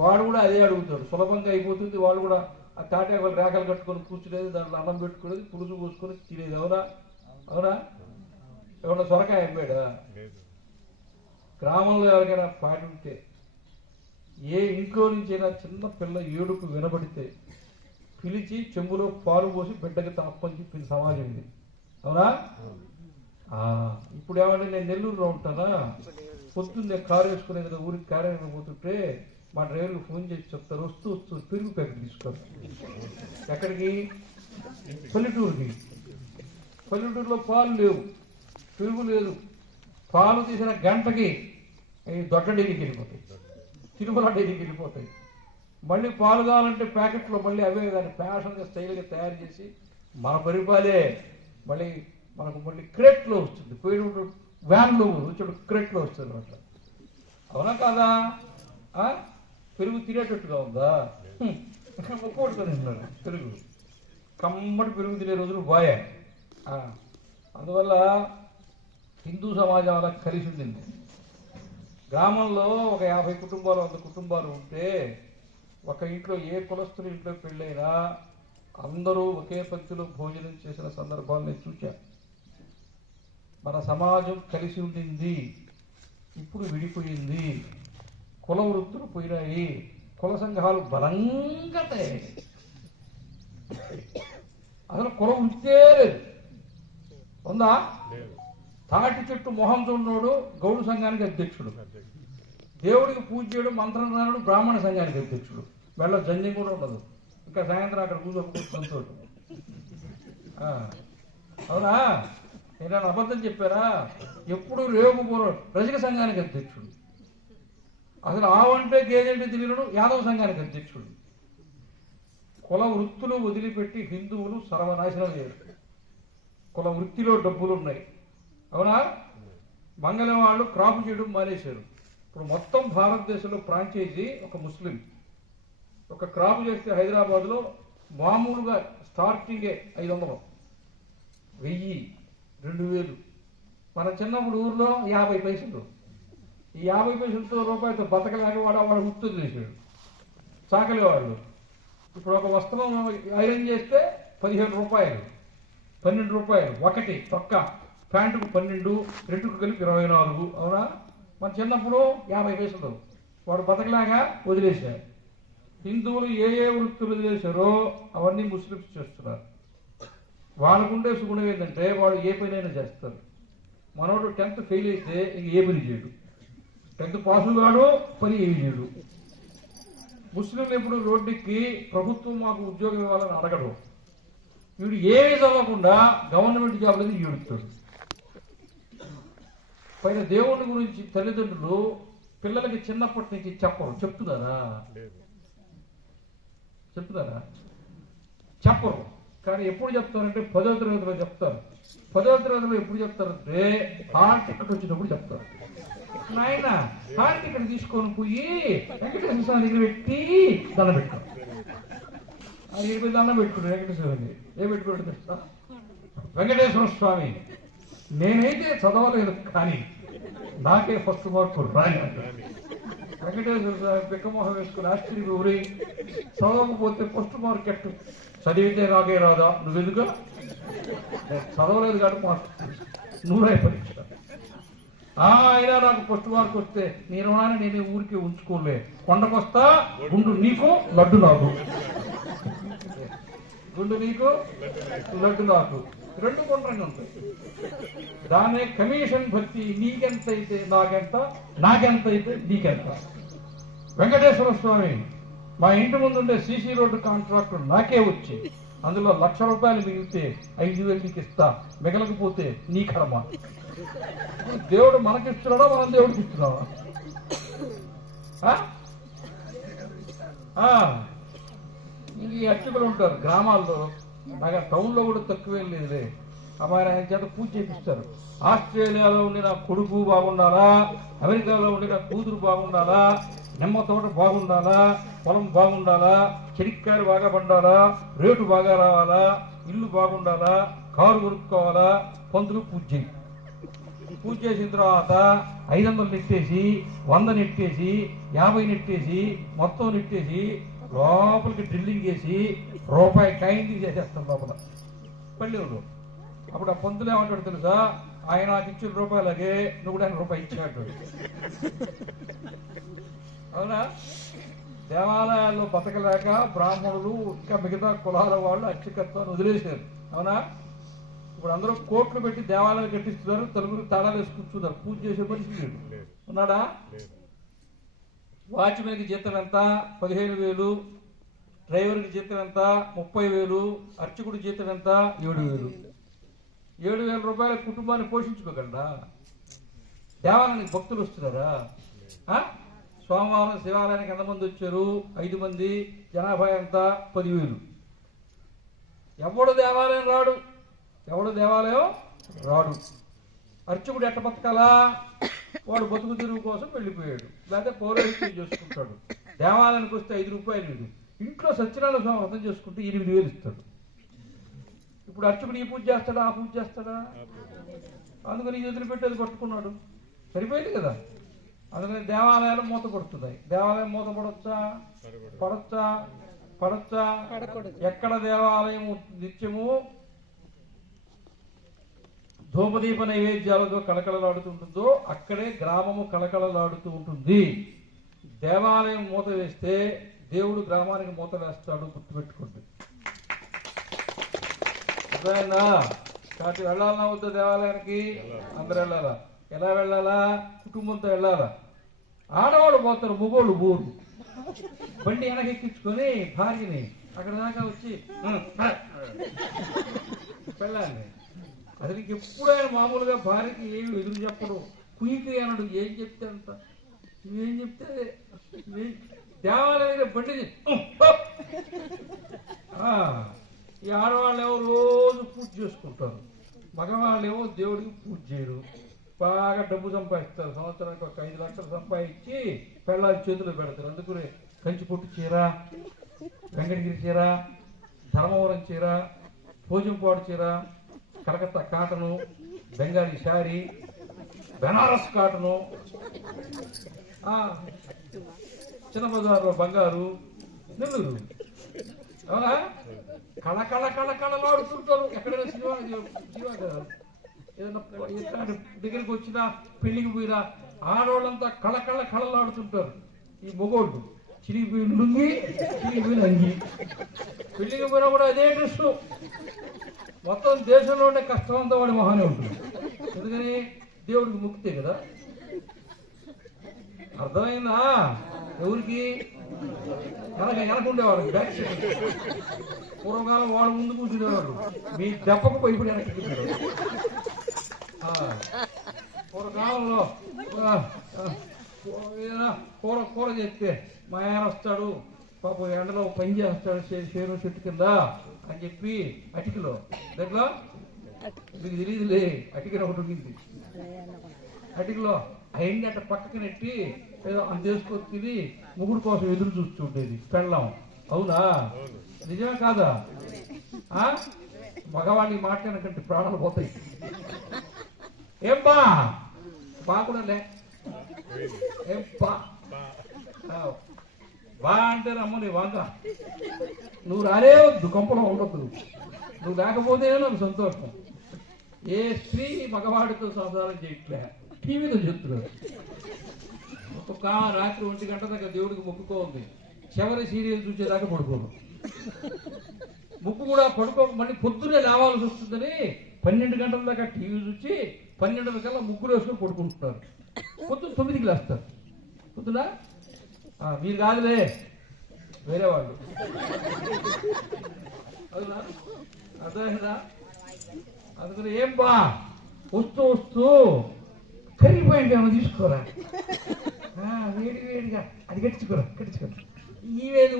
వాడు కూడా అదే అడుగుతాడు. సులభంగా అయిపోతుంది. వాళ్ళు కూడా ఆ తాటాకులు రేఖలు కట్టుకొని కూర్చునేది, దాంట్లో అన్నం పెట్టుకునేది, పులుసు పోసుకొని తినేది. అవునా? అవునా? ఎవరన్నా సొరకాయ అమ్మాడా? గ్రామంలో ఎవరికైనా పాటి ఉంటే, ఏ ఇంట్లో నుంచైనా చిన్న పిల్ల ఏడుపు వినబడితే పిలిచి చెంబులో పాలు పోసి బిడ్డకి తాపని చెప్పింది సమాజం ఇది, అవునా? ఇప్పుడు ఏమంటే నేను నెల్లూరులో ఉంటానా, పొద్దున్నే కారు వేసుకునే కదా ఊరికి కార్యాలయం పోతుంటే మా డ్రైవర్కి ఫోన్ చేసి చెప్తారు, వస్తూ పెరుగు ప్యాకెట్ తీసుకోరు. ఎక్కడికి? పల్లెటూరుకి. పల్లెటూరులో పాలు లేవు, పెరుగు లేదు. పాలు తీసిన గంటకి దొడ్డ డైరీకి వెళ్ళిపోతాయి, తిరుమల డైరీకి వెళ్ళిపోతాయి. మళ్ళీ పాలు కావాలంటే ప్యాకెట్లో మళ్ళీ అవే దాన్ని ఫ్యాషన్గా స్టైల్గా తయారు చేసి మన పరిపాలే మళ్ళీ మనకు మళ్ళీ క్రేట్లో వస్తుంది. పోయినప్పుడు వ్యాన్లో వచ్చాడు క్రేట్లో వస్తుంది అట్లా, అవునా కాదా? పెరుగు తినేటట్టుగా ఉందా? ఒక్కొక్కటి తింటున్నారు పెరుగు, కమ్మటి పెరుగు తినే రోజులు బాయే. అందువల్ల హిందూ సమాజం అలా కలిసి ఉండింది. గ్రామంలో ఒక 50 కుటుంబాలు 100 కుటుంబాలు ఉంటే ఒక ఇంట్లో ఏ కులస్తుల ఇంట్లో పెళ్ళైనా అందరూ ఒకే పంక్తిలో భోజనం చేసిన సందర్భాలు నేను చూశాను. మన సమాజం కలిసి ఉండింది. ఇప్పుడు విడిపోయింది. కుల వృత్తులు పోయినాయి, కుల సంఘాలు బలంగా తయారయ్యాయి. అసలు కుల వృత్తే లేదు, ఉందా? తాటి చెట్టు మొహం చూడనోడు గౌడు సంఘానికి అధ్యక్షుడు, దేవుడికి పూజ చేయడం మంత్రం రానుడు బ్రాహ్మణ సంఘానికి అధ్యక్షుడు. వెళ్ళ జంజం కూడా ఉండదు, ఇంకా సాయంత్రం అక్కడ కూర్చోకపోతే. అవునా? నేను అబద్ధం చెప్పారా? ఎప్పుడు రేగుపోరు రజక సంఘానికి అధ్యక్షుడు. అసలు ఆవంటే గేదెంటే తెలియడు యాదవ సంఘానికి అధ్యక్షుడు. కుల వృత్తులు వదిలిపెట్టి హిందువులు సర్వనాశనం అయ్యారు. కుల వృత్తిలో డబ్బులు ఉన్నాయి, అవునా? మంగళం వాళ్ళు క్రాప్ చేయడం మానేశారు. ఇప్పుడు మొత్తం భారతదేశంలో ఫ్రాంచైజీ ఒక ముస్లిం. ఒక క్రాప్ చేస్తే హైదరాబాద్లో మామూలుగా స్టార్టింగే 500, 1000, 2000. మన చిన్నప్పుడు ఊర్లో 50 పైసలు. ఈ 50 పైసలతో రూపాయలతో బతకలేక వాడు వృత్తులు చేశాడు చాకలి వాళ్ళు. ఇప్పుడు ఒక వస్త్రం ఐరన్ చేస్తే 15 రూపాయలు, 12 రూపాయలు ఒకటి తొక్క. ప్యాంటుకు 12, రెండుకు కలిపి 24, అవునా? మన చిన్నప్పుడు 50 పైసలు. వాడు బతకలాగా వదిలేశారు. హిందువులు ఏ వృత్తులు వదిలేశారో అవన్నీ ముస్లిమ్స్ చేస్తున్నారు. వాళ్ళకుండే సుగుణం ఏంటంటే వాడు ఏ పనైనా చేస్తారు. మనోడు 10th ఫెయిల్ అయితే ఇంక ఏ పని చేయడు, 10th పాసు కాడు, పని ఏమి చేయడు. ముస్లింలు ఎప్పుడు రోడ్డుకి ప్రభుత్వం మాకు ఉద్యోగం ఇవ్వాలని అడగడు. వీడు ఏమీ చదవకుండా గవర్నమెంట్ జాబ్లకి ఈడుతాడు. పైన దేవుడి గురించి తల్లిదండ్రులు పిల్లలకి చిన్నప్పటి నుంచి చెప్పరు. చెప్తున్నారా? చెప్పరు. కానీ ఎప్పుడు చెప్తారంటే 10వ తరగతిలో చెప్తారు. 10వ తరగతిలో ఎప్పుడు చెప్తారంటే హాల్ టికెట్ వచ్చినప్పుడు చెప్తారు. నాయన హాల్ టికెట్ తీసుకొని పోయి వెంకటేశ్వర స్వామి దగ్గర పెట్టి దండం పెట్టుకో. అది ఇరవై దండం పెట్టుకుంటాడు వెంకటేశ్వరుని. ఏం పెట్టుకోండి తెలుసా? వెంకటేశ్వర స్వామి నేనైతే చదవలేదు కానీ నాకే ఫస్ట్ మార్కు రాని అంటాడు. వెంకటేశ్వర స్వామి పిక్కమోహం వేసుకుని ఆశ్చర్యపోయి చదవకపోతే ఫస్ట్ మార్క్ ఎట్టు? చదివితే నాకే రాదా? నువ్వెందుకు? చదవలేదు కాబట్టి మార్క్ 100 పరీక్ష. అయినా నాకు ఫస్ట్ మార్క్ వస్తే నీ రుణాన్ని నేను ఊరికి ఉంచుకోలే. కొండకొస్తా గుండు నీకు లడ్డు నాకు, గుండు నీకు లడ్డు నాకు, 2 గుండ్రంగా ఉంటాయి. దానే కమిషన్ భక్తి. నీకెంత అయితే నాకెంత, నాకెంత అయితే నీకెంత. వెంకటేశ్వర స్వామి మా ఇంటి ముందు ఉండే సీసీ రోడ్డు కాంట్రాక్ట్ నాకే వచ్చి అందులో ₹1,00,000 మిగిలితే 5,000 నీకు ఇస్తా, మిగలకపోతే నీ కర్మ. దేవుడు మనకిస్తున్నాడా, మనం దేవుడికి ఇస్తున్నావా? ఇంక ఈ అర్చకులు ఉంటారు గ్రామాల్లో, నాకు టౌన్లో కూడా తక్కువేం లేదులే. అమ్మాయి ఆయన చేత పూజ చేపిస్తారు. ఆస్ట్రేలియాలో ఉండి నా కొడుకు బాగుండాలా, అమెరికాలో ఉండి నా కూతురు బాగుండాలా, నిమ్మ తోట బాగుండాలా, పొలం బాగుండాలా, చెనిక్కాయలు బాగా పండాలా, రేటు బాగా రావాలా, ఇల్లు బాగుండాలా, కారు కొనుక్కోవాలా, పంతులు పూజ చేయి. పూజ చేసిన తర్వాత 500 నెట్టేసి, 100 నెట్టేసి, 50 నెట్టేసి, మొత్తం నెట్టేసి లోపలికి డ్రిల్లింగ్ చేసి రూపాయి కాయిన్ తీసేసేస్తాం లోపల పల్లెల్లో. అప్పుడు ఆ పంతులు ఏమంటాడు తెలుసా, ఆయన నాకు ఇచ్చిన రూపాయలకే నువ్వు కూడా ఆయన రూపాయి ఇచ్చినట్టు. అవునా? దేవాలయాల్లో బతకలేక బ్రాహ్మణులు ఇంకా మిగతా కులాల వాళ్ళు అర్చకత్వాన్ని వదిలేశారు. అవునా? ఇప్పుడు అందరూ కోట్లు పెట్టి దేవాలయాలు కట్టిస్తున్నారు, తలుపులు తాళాలు వేసి కూర్చున్నారు. పూజ చేసే పరిస్థితి ఉన్నాడా? వాచ్మెన్కి జీతం ఎంత? 15,000. డ్రైవర్కి జీతం ఎంత? 30,000. అర్చకుడి జీతం ఎంత? 7,000. 7,000 రూపాయల కుటుంబాన్ని పోషించుకోగలరా? దేవాలయానికి భక్తులు వస్తున్నారా? సోమవారం శివాలయానికి ఎంతమంది వచ్చారు? 5 మంది. జనాభా ఎంత? 10,000. ఎవడు దేవాలయం రాడు, ఎవడు దేవాలయం రాడు. అర్చకుడు ఎట్ట బతకాలా? వాడు బతుకు తిరుగు కోసం వెళ్ళిపోయాడు, లేకపోతే పౌరోహిత్యం చేసుకుంటాడు. దేవాలయానికి వస్తే 5 రూపాయలు వీడు, ఇంట్లో సత్యనారాయణ స్వామి వ్రతం చేసుకుంటే 8,000 ఇస్తాడు. ఇప్పుడు అర్చకుడు ఈ పూజ చేస్తాడా, ఆ పూజ చేస్తాడా? అందుకని ఈ ఎదురు పెట్టి అది పట్టుకున్నాడు, సరిపోయింది కదా. అందుకని దేవాలయాలు మూత పడుతున్నాయి. దేవాలయం మూత పడొచ్చా? పడొచ్చా? పడొచ్చా? ఎక్కడ దేవాలయం నిత్యము ధూపదీప నైవేద్యాలతో కళకళలాడుతుంటుందో అక్కడే గ్రామము కళకళలాడుతూ ఉంటుంది. దేవాలయం మూత వేస్తే దేవుడు గ్రామానికి మూత వేస్తాడు, గుర్తుపెట్టుకోండి. అర్థమైందా? కాబట్టి వెళ్ళాలన్నా వద్దా దేవాలయానికి? అందరూ వెళ్ళాలా? ఎలా వెళ్ళాలా? కుటుంబంతో వెళ్ళాలా? ఆడవాళ్ళు పోతారు, మగోళ్ళు పోరు. బండి వెనకెక్కించుకొని భార్యని అక్కడ దాకా వచ్చి వెళ్ళాలి. అసలు ఎప్పుడైనా మామూలుగా భార్యకి ఏమి ఎదురు చెప్పడు, కుయికి అనడు. ఏం చెప్తే అంత, నువ్వేం చెప్తే దేవాలయం బండి. ఈ ఆడవాళ్ళేమో రోజు పూజ చేసుకుంటారు, మగవాళ్ళేమో దేవుడికి పూజ చేయరు. బాగా డబ్బు సంపాదిస్తారు, సంవత్సరానికి ఒక 5 లక్షలు సంపాదించి పెళ్ళాలి చేతులు పెడతారు. అందుకనే కంచిపొట్టు చీర, వెంకటగిరి చీర, ధర్మవరం చీర, భోజంపాడు చీర, కలకత్తా కాటను, బెంగాలీ శారీ, బెనారస్ కాటను, చిన్న బజార్లో బంగారు, నెల్లూరు. అవునా? కళ కళ కళ కళలాడుతుంటారు. ఎక్కడైనా సినిమా కదా, ఏదైనా దగ్గరికి వచ్చినా పెళ్లికి పోయినా ఆడవాళ్ళంతా కళ కళ కళలాడుతుంటారు. ఈ మొగోళ్ళు చిరిగిపోయిన లుంగి, చిరిగిపోయిన అంగి. పెళ్లికి పోయినా కూడా అదే డ్రెస్. మొత్తం దేశంలో ఉండే కష్టం అంతా వాడి మొహానే ఉంటుంది. ఎందుకని? దేవుడికి ముక్తే కదా. అర్థమైందా? ఎవరికి? వెనకుండేవాడు, బ్యాక్ సైడ్. పూర్వకాలం వాడు ముందు కూర్చునేవాడు, మీ దెబ్బకు భయపడి వెనక్కి. పూర్వకాలంలో కూర చేస్తే మా ఆయన వస్తాడు, పాపం ఎండలో పని చేస్తాడు చేను చెట్టు కింద అని చెప్పి అటికలో దగ్గర మీకు తెలియదులే, అటికలో ఒకటి ఉండింది. అటికలో అవన్నీ అట్ట పక్కకి నెట్టి ఏదో అని చేసుకొని తిని ముగ్గురు కోసం ఎదురు చూస్తుండేది పెళ్ళాం. అవునా? నిజమే కాదా? మగవాళ్ళకి మాట్లాడకంటే ప్రాణాలు పోతాయి. ఏం బా కూడా లే, ఏం బా అంటే రమ్మని వాంగా, నువ్వు రాలే వద్దు, కొంపలో ఉండద్దు. నువ్వు లేకపోతే నాకు సంతోషం. ఏ స్త్రీ మగవాడితో సంసారం చేయట్లే, టీవీలో చెప్తున్నారు. ఒక్కొక్క రాత్రి 1 గంట దాకా దేవుడికి మొక్కుకోండి, చివరి సీరియల్ చూసేదాకా పడుకోను. ముక్కు కూడా మళ్ళీ పొద్దునే లేవాల్సి వస్తుందని 12 గంటల దాకా టీవీ చూసి 12 కల్లా ముగ్గురు వేసుకొని పడుకుంటున్నారు. పొద్దున్న 9కి లేస్తారు. పొద్దున మీరు కాదులే, వేరే వాళ్ళు. అవునా? అర్థమైందా? అందుకని ఏం బా వస్తూ వస్తూ కరిగిపోయింది ఏమో తీసుకోరా, వేడి వేడిగా అది కట్టించుకోరా. ఈ వేది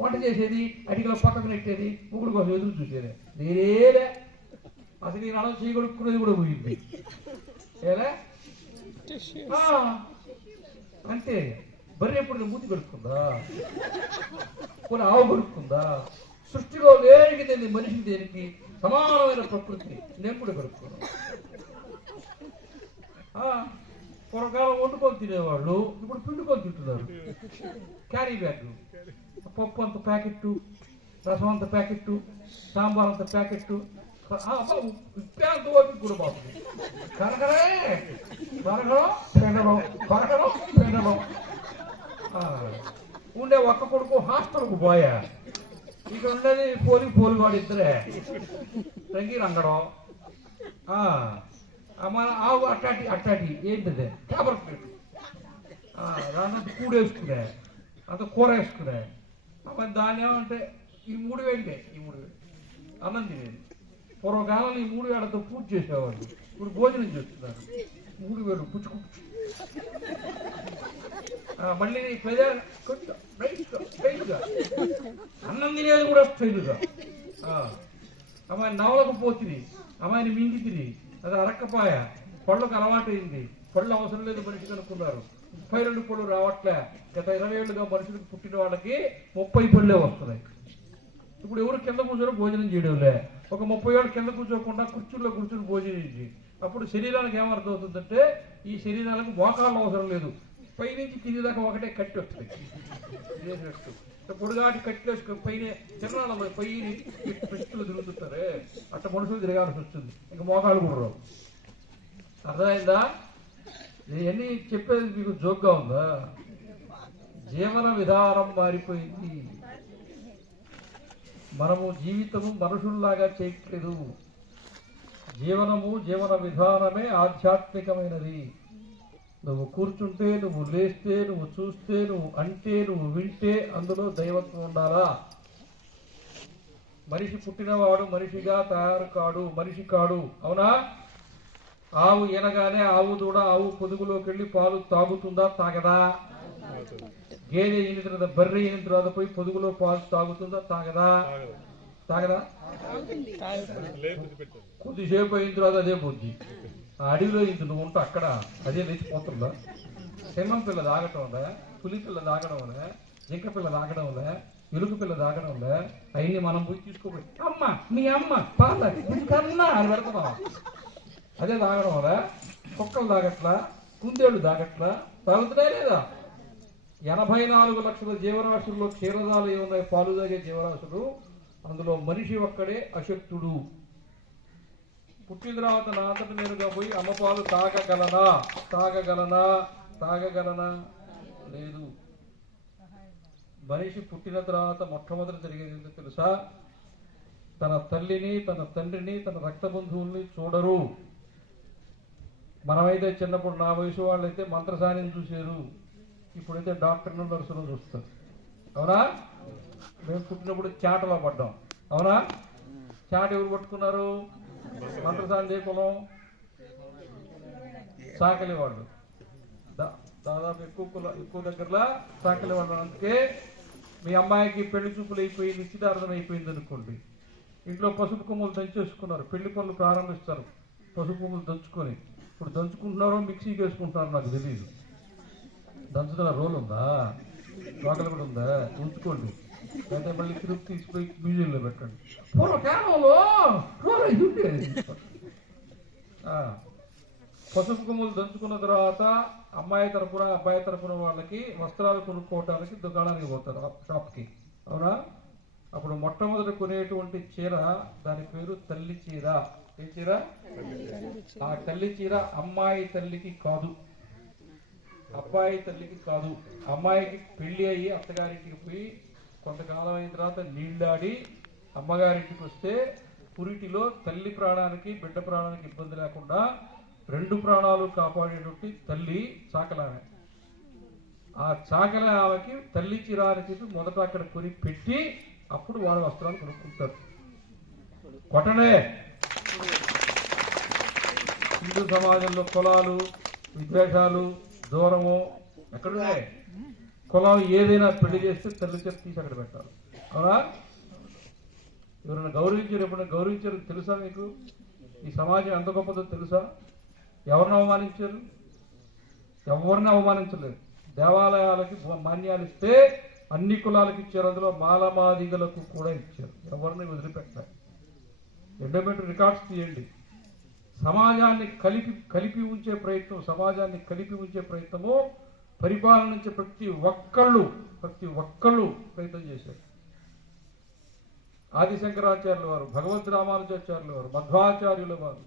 వంట చేసేది, అడిగిలో పక్కకు నెట్టేది, ముగ్గురు కోసం ఎదురు చూసేది నేనేలే. అసలు నేను అలా చేయగొడుక్కునేది కూడా పోయింది ఏలే. అంటే బర్రె ఎప్పుడు మూతి కొడుకుందా, కొన్ని ఆవు కొడుకుందా? సృష్టిలో దేనికి తెలియదు మనిషికి దేనికి సమానమైన ప్రకృతి నేను కూడా కొడుకున్నాను. పూర్వకాలం వండుకొని తినేవాళ్ళు ఇప్పుడు పిండుకొని తింటున్నారు. క్యారీ బ్యాగ్, పప్పు అంత ప్యాకెట్టు, రసం అంత ప్యాకెట్టు, సాంబార్ అంత ప్యాకెట్టు, అంత ఓపిక కూడా బాగుంది. కనకరే కొనగడం పెండడం, కొనగడం పెండడం. ఉండే ఒక్క కొడుకు హాస్టల్కు పోయా, ఇక ఉండేది పోలి వాడు ఇద్దరే రంగి రంగడం. మన ఆవు అట్టాటి ఏంటిదే చేపల ప్లేట్, దాంతో కూడేసుకునే, అంత కూర వేసుకునే. మరి దాన్ని ఏమంటే ఈ 3,000 ఈ 3,000 అన్నం తినేది. పూర్వకాలం ఈ 3,000తో పూజ చేసేవాళ్ళు, ఇప్పుడు భోజనం చేస్తున్నారు 3,000 పుచ్చుకు. మళ్ళీ కొంచెం రైట్గా అన్నం తినేది కూడా స్టైలుగా. అమ్మాయి నవలకు పోతుంది, అమ్మాయిని మింగి తిని అది అరక్కపోయ, పళ్ళకు అలవాటైంది, పళ్ళు అవసరం లేదు మనిషికి అనుకున్నారు. 32 పళ్ళు రావట్లే. గత 20 ఏళ్ళుగా మనుషులకు పుట్టిన వాళ్ళకి 30 పళ్ళే వస్తున్నాయి. ఇప్పుడు ఎవరు కింద కూర్చొని భోజనం చేయడంలే. ఒక 30 ఏళ్ళు కింద కూర్చోకుండా కుర్చీల్లో కూర్చొని భోజనం. అప్పుడు శరీరానికి ఏమర్థం అవుతుందంటే ఈ శరీరాలకు మోకాళ్ళు అవసరం లేదు, పైనుంచి తినేదాకా ఒకటే కట్టి వస్తుంది చేసినట్టు. పొడుగాటి కట్టేసుకొని పైన చిన్నాళ్ళలో పైన పెట్టులు తిరుగుతుంటారే, అట్ట మనుషులు తిరగాల్సి వస్తుంది. ఇంకా మోకాళ్ళు కూడా రావు. అర్థమైందా? ఇవన్నీ చెప్పేది మీకు జోక్గా ఉందా? జీవన విధానం మారిపోయింది. మనము జీవితము మనుషుల్లాగా చేయట్లేదు. జీవన విధానమే ఆధ్యాత్మికమైనది. నువ్వు కూర్చుంటే, నువ్వు లేస్తే, నువ్వు చూస్తే, నువ్వు అంటే, నువ్వు వింటే అందులో దైవత్వం ఉండాలా. మనిషి పుట్టినవాడు మనిషిగా తయారు కాడు, మనిషి కాడు. అవునా? ఆవు ఈనగానే ఆవు దూడ ఆవు పొదుగులోకి వెళ్ళి పాలు తాగుతుందా? తాగదా? గేదె ఈన తర్వాత బర్రె ఈన తర్వాత పోయి పొదుగులో పాలు తాగుతుందా? తాగదా? కొద్దిసేపు అయిన తర్వాత అదే బుద్ధి. ఆ అడవిలో ఇంత నువ్వు ఉంటా అక్కడ అదే లేచిపోతుందా? సింహం పిల్ల తాగటం వల్ల, పులి పిల్ల తాగడం వల్ల, జింక పిల్ల తాగడం వల్ల, ఎలుగు పిల్ల తాగడం వల్ల అవన్నీ మనం పోయి తీసుకోపోయి అమ్మ మీ అమ్మ పాల కన్నా అని పెడతామా? అదే తాగడం వల్ల కుక్కలు తాగట్లా, కుందేళ్లు తాగట్లా, తాగుతున్నాయి లేదా? 84 లక్షల జీవరాశుల్లో క్షీరదాలు ఏమున్నాయి పాలు తాగే జీవరాశులు, అందులో మనిషి ఒక్కడే అశక్తుడు. పుట్టిన తర్వాత నా అంతటి నేనుగా పోయి అమ్మ పాలు తాగగలనా? లేదు. మనిషి పుట్టిన తర్వాత మొట్టమొదటి జరిగేది ఏంటో తెలుసా? తన తల్లిని, తన తండ్రిని, తన రక్త బంధువుల్ని చూడరు. మనమైతే చిన్నప్పుడు నా వయసు వాళ్ళైతే మంత్రసానిని చూశారు, ఇప్పుడైతే డాక్టర్ను నర్సును చూస్తారు. అవునా? మేము పుట్టినప్పుడు చాటలో పడ్డాం. అవునా? చాట ఎవరు పట్టుకున్నారు? మంత్రసాని కులం సాకలి వాళ్ళు. దాదాపు ఎక్కువ దగ్గరలో సాకలి వాళ్ళు. అందుకే మీ అమ్మాయికి పెళ్లి చూపులు అయిపోయి నిశ్చితార్థం అయిపోయింది అనుకోండి, ఇంట్లో పసుపు కొమ్ములు దంచేసుకున్నారు, పెళ్లి పనులు ప్రారంభిస్తారు పసుపు కొమ్ములు దంచుకొని. ఇప్పుడు దంచుకుంటున్నారో మిక్సీకి వేసుకుంటున్నారో నాకు తెలియదు. దంచుతున్న రోల్ ఉందా? రోకలు కూడా ఉందా? ఉంచుకోండి, అయితే మళ్ళీ తిరుపతి తీసుకుపోయి మ్యూజియంలో పెట్టండి. పూర్వకాలంలో పసుపు కొమ్ములు దంచుకున్న తర్వాత అమ్మాయి తరపున అబ్బాయి తరపున వాళ్ళకి వస్త్రాలు కొనుక్కోవటానికి దుకాణానికి పోతారు, షాప్కి. అవునా? అప్పుడు మొట్టమొదటి కొనేటువంటి చీర దాని పేరు తల్లి చీర. ఏ చీర? ఆ తల్లి చీర అమ్మాయి తల్లికి కాదు, అబ్బాయి తల్లికి కాదు. అమ్మాయికి పెళ్లి అయ్యి అత్తగారింటికి పోయి కొంతకాలం అయిన తర్వాత నీళ్ళాడి అమ్మగారింటికి వస్తే పురిటిలో తల్లి ప్రాణానికి బిడ్డ ప్రాణానికి ఇబ్బంది లేకుండా 2 ప్రాణాలు కాపాడేటువంటి తల్లి చాకలామె. ఆ చాకలి ఆమెకి తల్లి చీరానికి మొదట అక్కడ కొని పెట్టి అప్పుడు వాడు వస్త్రాలు కొనుక్కుంటారు. కొట్టనే హిందూ సమాజంలో కులాలు, విద్వేషాలు, దూరము ఎక్కడున్నాయి? కులం ఏదైనా పెళ్లి చేస్తే తల్లి చేతి తీసి అక్కడ పెట్టాలి. అవునా? ఎవరైనా గౌరవించారు? ఎప్పుడైనా గౌరవించారు తెలుసా మీకు? ఈ సమాజం ఎంత గొప్పదో తెలుసా? ఎవరిని అవమానించారు? ఎవరిని అవమానించలేదు. దేవాలయాలకి మాన్యాలు ఇస్తే అన్ని కులాలకు ఇచ్చారు, అందులో మాలమాదిగలకు కూడా ఇచ్చారు. ఎవరిని వదిలిపెట్టారు. ఎండోమెంట్ రికార్డ్స్ తీయండి. సమాజాన్ని కలిపి ఉంచే ప్రయత్నం, సమాజాన్ని కలిపి ఉంచే ప్రయత్నము పరిపాలన నుంచి ప్రతి ఒక్కళ్ళు ప్రయత్నం చేశారు. ఆదిశంకరాచార్యుల వారు, భగవద్ రామానుజాచార్యుల వారు, మధ్వాచార్యుల వారు.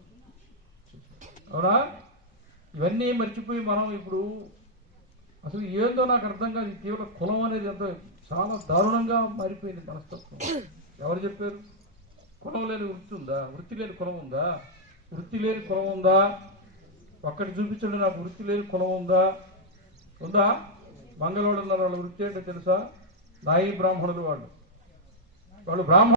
అవునా? ఇవన్నీ మర్చిపోయి మనం ఇప్పుడు అసలు ఏందో నాకు అర్థం కాదు. కేవలం కులం అనేది ఎంతో చాలా దారుణంగా మారిపోయింది మనస్తత్వం. ఎవరు చెప్పారు? కులం లేని వృత్తి ఉందా? వృత్తి లేని కులం ఉందా? వృత్తి లేని కులం ఉందా? ఒక్కటి చూపించండి నాకు. వృత్తి లేని కులం ఉందా? మంగళవాడు ఉన్నారు. వాళ్ళ వృత్తి ఏంటో తెలుసా? నాయి బ్రాహ్మణులు. వాళ్ళు బ్రాహ్మణులు.